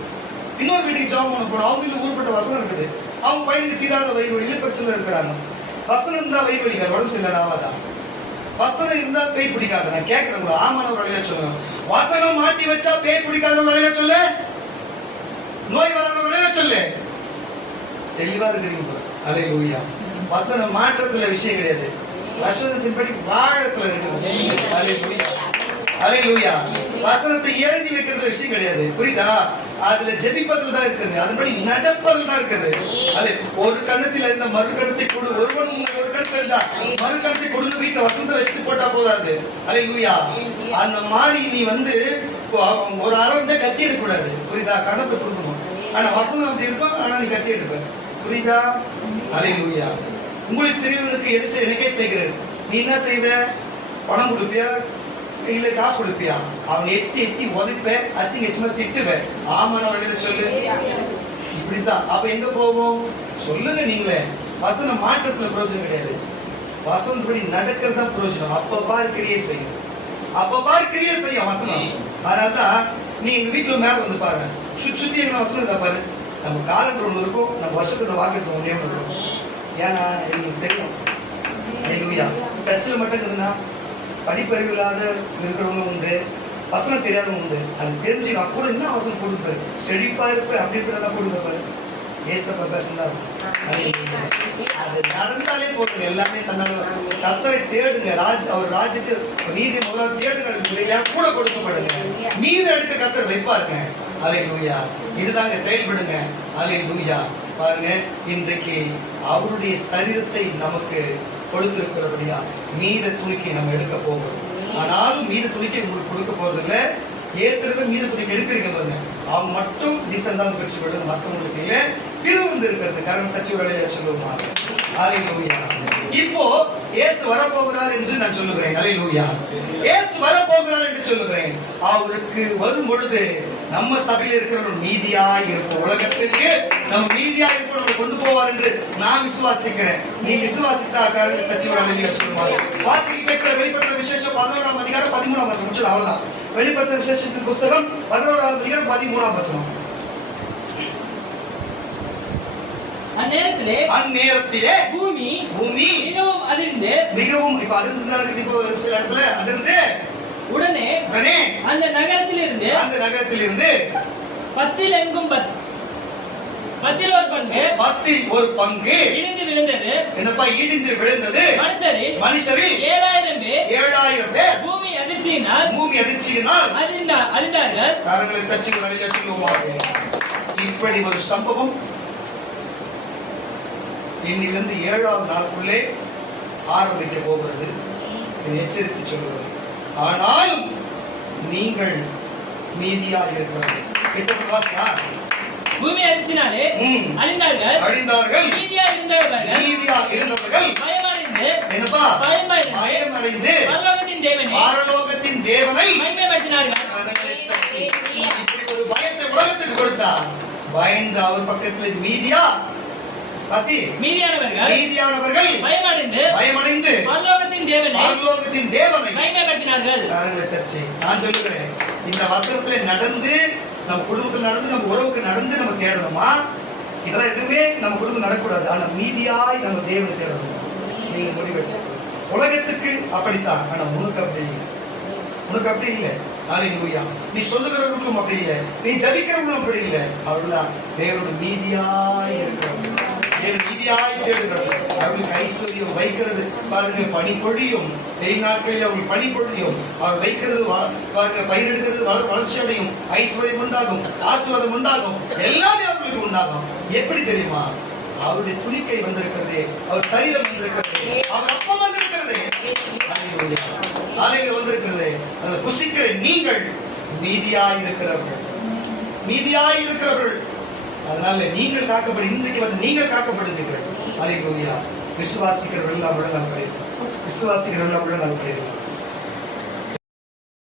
இன்னொரு வீட்டுக்கு ஜாப் பண்ண போனோம், அவங்க வீட்டில் ஊர்பட்ட வசனம் இருக்குது, அவங்க பையனுக்கு தீராத வயிறு பிரச்சனை இருக்கிறாங்க. வசனம் இருந்தா பேய் பிடிக்காது, உடம்பு சரியில்லாத ஆவாதா? வசனம் இருந்தா பேய் பிடிக்காது. நான் கேட்கிறேன், ஆமான ஒரு வழியில சொல்லுங்க. வசனம் மாட்டி வச்சா பேய் பிடிக்காத ஒரு வழியில சொல்லு, நோய் வராத ஒரு வழியில சொல்லு. தெளிவா இருக்கிறீங்க. அல்லேலூயா. வசனம் மாற்றத்துல விஷயம் கிடையாது, வசனத்தின்படி வாழத்துல இருக்குது. அல்லேலூயா, அல்லேலூயா. வசனத்தை எழுதி வைக்கிறது விஷயம் கிடையாது, புரியுதா? அதுல ஜெபிப்பதில் தான் இருக்குது, அதன்படி நடப்பதில் தான் இருக்குது. அது ஒரு கண்ணத்தில் இருந்த மறு கண்ணத்தை கொடு, ஒருவன் ஒரு கண்ணத்தில் இருந்தா மறு கண்ணத்தை கொடுத்து வீட்டுல வசனத்தை வச்சுட்டு போட்டா போதாது. அல்லேலூயா. அந்த மாதிரி நீ ஒரு அரஞ்ச கத்தி எடுக்க கூடாது, புரியுதா? கணத்தை கொடுக்கணும். ஆனா வசனம் அப்படி இருக்கும், ஆனா நீ கத்தி எடுப்ப, புரியுதா? அல்லேலூயா. உங்களுக்கு சிறியவனுக்கு எது செய்ய எனக்கே செய்கிறது, நீ என்ன செய்வ? பணம் கொடுப்பியா இல்ல காசு கொடுப்பியா? அவன் எட்டி எட்டி உதைப்ப, அசிங்கமா திட்டுவ. ஆமான வழியில சொல்லு, இப்படித்தான். அப்ப எங்க போவோம்? சொல்லுங்க நீங்களே. வசனம் மாற்றத்துல பிரயோஜனம் கிடையாது, வசனப்படி நடக்கிறது தான் பிரயோஜனம். அப்பப்பா கிரியை செய்யும், அப்பப்பா கிரியை செய்யும் வசனம். அதனால்தான் நீ எங்க வீட்டுல மேல வந்து பாருங்க, சுத்தி என்ன வசனம் இருந்தா பாரு. நம்ம காலங்கள் ஒண்ணு இருக்கும், நம்ம வருஷத்துல வாக்கிறது ஒண்ணே ஒண்ணு இருக்கும். ஏன்னா எங்களுக்கு தெரியும். அல்லேலூயா. சர்ச்சில் மட்டும் இருந்தா படிப்பறிவு இல்லாத இருக்கிறவங்க உண்டு, வசனம் தெரியாதவங்க உண்டு. அது தெரிஞ்சு நான் கூட என்ன வசனம் கொடுப்பாரு, செழிப்பா இருப்பேன் அப்படி இருக்கிறதா கொடுப்பாரு. ஏசப்பா பேசுறதா அது நடந்தாலே போதும், எல்லாமே தன்னால. கர்த்தரை தேடுங்க, அவர் ராஜ்யத்தை நீதி முதல்ல தேடுங்க, கூட கொடுக்கப்படுங்க. நீதி எடுத்து கர்த்தர் வைப்பாருங்க. அல்லேலூயா. இதுதாங்க செயல்படுங்க. அல்லேலூயா. பாருங்க, இன்றைக்கு அவருடைய சரீரத்தை நமக்கு கொடுத்திருக்கிறபடியா மீத துணிக்கை நம்ம எடுக்க போகிறோம். ஆனாலும் மீத துணிக்கை உங்களுக்கு கொடுக்க போறது இல்லை, ஏற்கனவே மீத துணிக்கை எடுக்கிறீங்க பாருங்க, அவங்க மட்டும் டிசென்ட் கட்சி விடுங்க, மற்றவங்களுக்கு இல்லை. திருவந்து இருக்கிறது காரணம் கட்சி வேலையில சொல்லுவோமா? அல்லேலூயா. இப்போ இயேசு வரப்போகிறார் என்று நான் சொல்லுகிறேன். அல்லேலூயா. இயேசு வரப்போகிறார் என்று சொல்லுகிறேன். அவருக்கு வரும் பொழுது நம்ம சபையில் இருக்கிறவர்கள் நீதியாய் இருப்போம். உலகத்திற்கு நம்ம நீதியாய் இருப்போம் கொண்டு போவார் என்று நான் விசுவாசிக்கிறேன். நீ விசுவாசித்தா காரணம் கட்சி வேலையில சொல்லுவாங்க. வாசிக்க கேட்கிற வெளிப்பட்ட விசேஷம் 11ஆம் அதிகாரம் 13ஆம் வசனம் முடிச்சது. அவ்வளவுதான். வெளிப்பட்ட விசேஷத்தின் புஸ்தகம் 11ஆம் அதிகாரம் 13ஆம் வசனம். அந்நேரத்திலே பூமி மிகவும் அதிர்ந்து, இப்ப அதிர்ந்து இப்போ சில இடத்துல அதிர்ந்து உடனே அந்த நகரத்திலிருந்து 10 ஒரு பங்கு இடிந்து விழுந்தது. என்னப்பா இடிந்து விழுந்தது? மனுஷரில் 7000 பேர் பூமி அதிர்ச்சியினால் அழிந்தார்கள். காரங்களை தச்சு வழியா சொல்லுவாங்க. இப்படி ஒரு சம்பவம் இன்னிலிருந்து 7ஆவது நாளுக்குள்ளே ஆரம்பிக்க போகிறது. எச்சரித்து சொல்லுவது. ஆனால் நீங்கள் நீதியாக இருக்கிறார்கள். பூமி அதிர்ச்சினாலே அழிந்தார்கள். நீதியாக இருந்தவர்கள் பயமடைந்து பரலோகத்தின் தேவனை மகிமைப்படுத்தினார்கள். இப்படி ஒரு பயத்தை உலகத்துக்கு கொடுத்தார். பயந்து அவர் பக்கத்தில் மீதியானவர்கள் பயமடைந்து பரலோகத்தின் தேவனை மகிமைப்படுத்தினார்கள். நான் சொல்லுகிறேன், இந்த வசனத்துல நடந்து நம்ம குடும்பத்தில் நடந்து நம்ம உறவுக்கு நடந்து நம்ம தேடணுமா? இதெல்லாம் எதுவுமே நம்ம குடும்பம் நடக்கூடாது. ஆனா மீதியாய் நம்ம தேவனை தேடணும். நீங்க முடிவெடுத்து உலகத்துக்கு அப்படித்தான், ஆனா உனக்கு அப்படி இல்லை. அல்லேலூயா. நீ சொல்லுகிறவர்களும் அப்படி இல்லை, நீ ஜபிக்கிறவர்களும் அப்படி இல்லை. அவர்களாம் தேவனோட நீதியாய் இருக்கிறவங்க, நீதியாய் தேடுகிறது. அவர்களுக்கு ஐஸ்வர்யம் வைக்கிறது பாருங்க, பனி பொழியும். வெயில் நாட்களில் அவர்கள் பனி பொழியும். அவர் வைக்கிறது பாருங்க, பயிரெடுக்கிறது வளர்ச்சி அடையும், ஐஸ்வர்யம் உண்டாகும், ஆசீர்வாதம் உண்டாகும், எல்லாமே அவர்களுக்கு உண்டாகும். எப்படி தெரியுமா? அவருடைய துணிக்கை வந்திருக்கிறது, அவர் சரீரம் வந்திருக்கிறது, அவர் அப்பம் வந்திருக்கிறது, அலைகள் வந்திருக்கிறது. அதை புசிக்கிற நீங்கள் நீதியாய் இருக்கிறவர்கள். அதனால நீங்கள் காக்கப்படு, இன்றைக்கு வந்து நீங்கள் காக்கப்படுகிறீர்கள். அல்லேலூயா. விசுவாசிக்கிறவர்கள் எல்லாம் உடல் நல்படுகிறார்.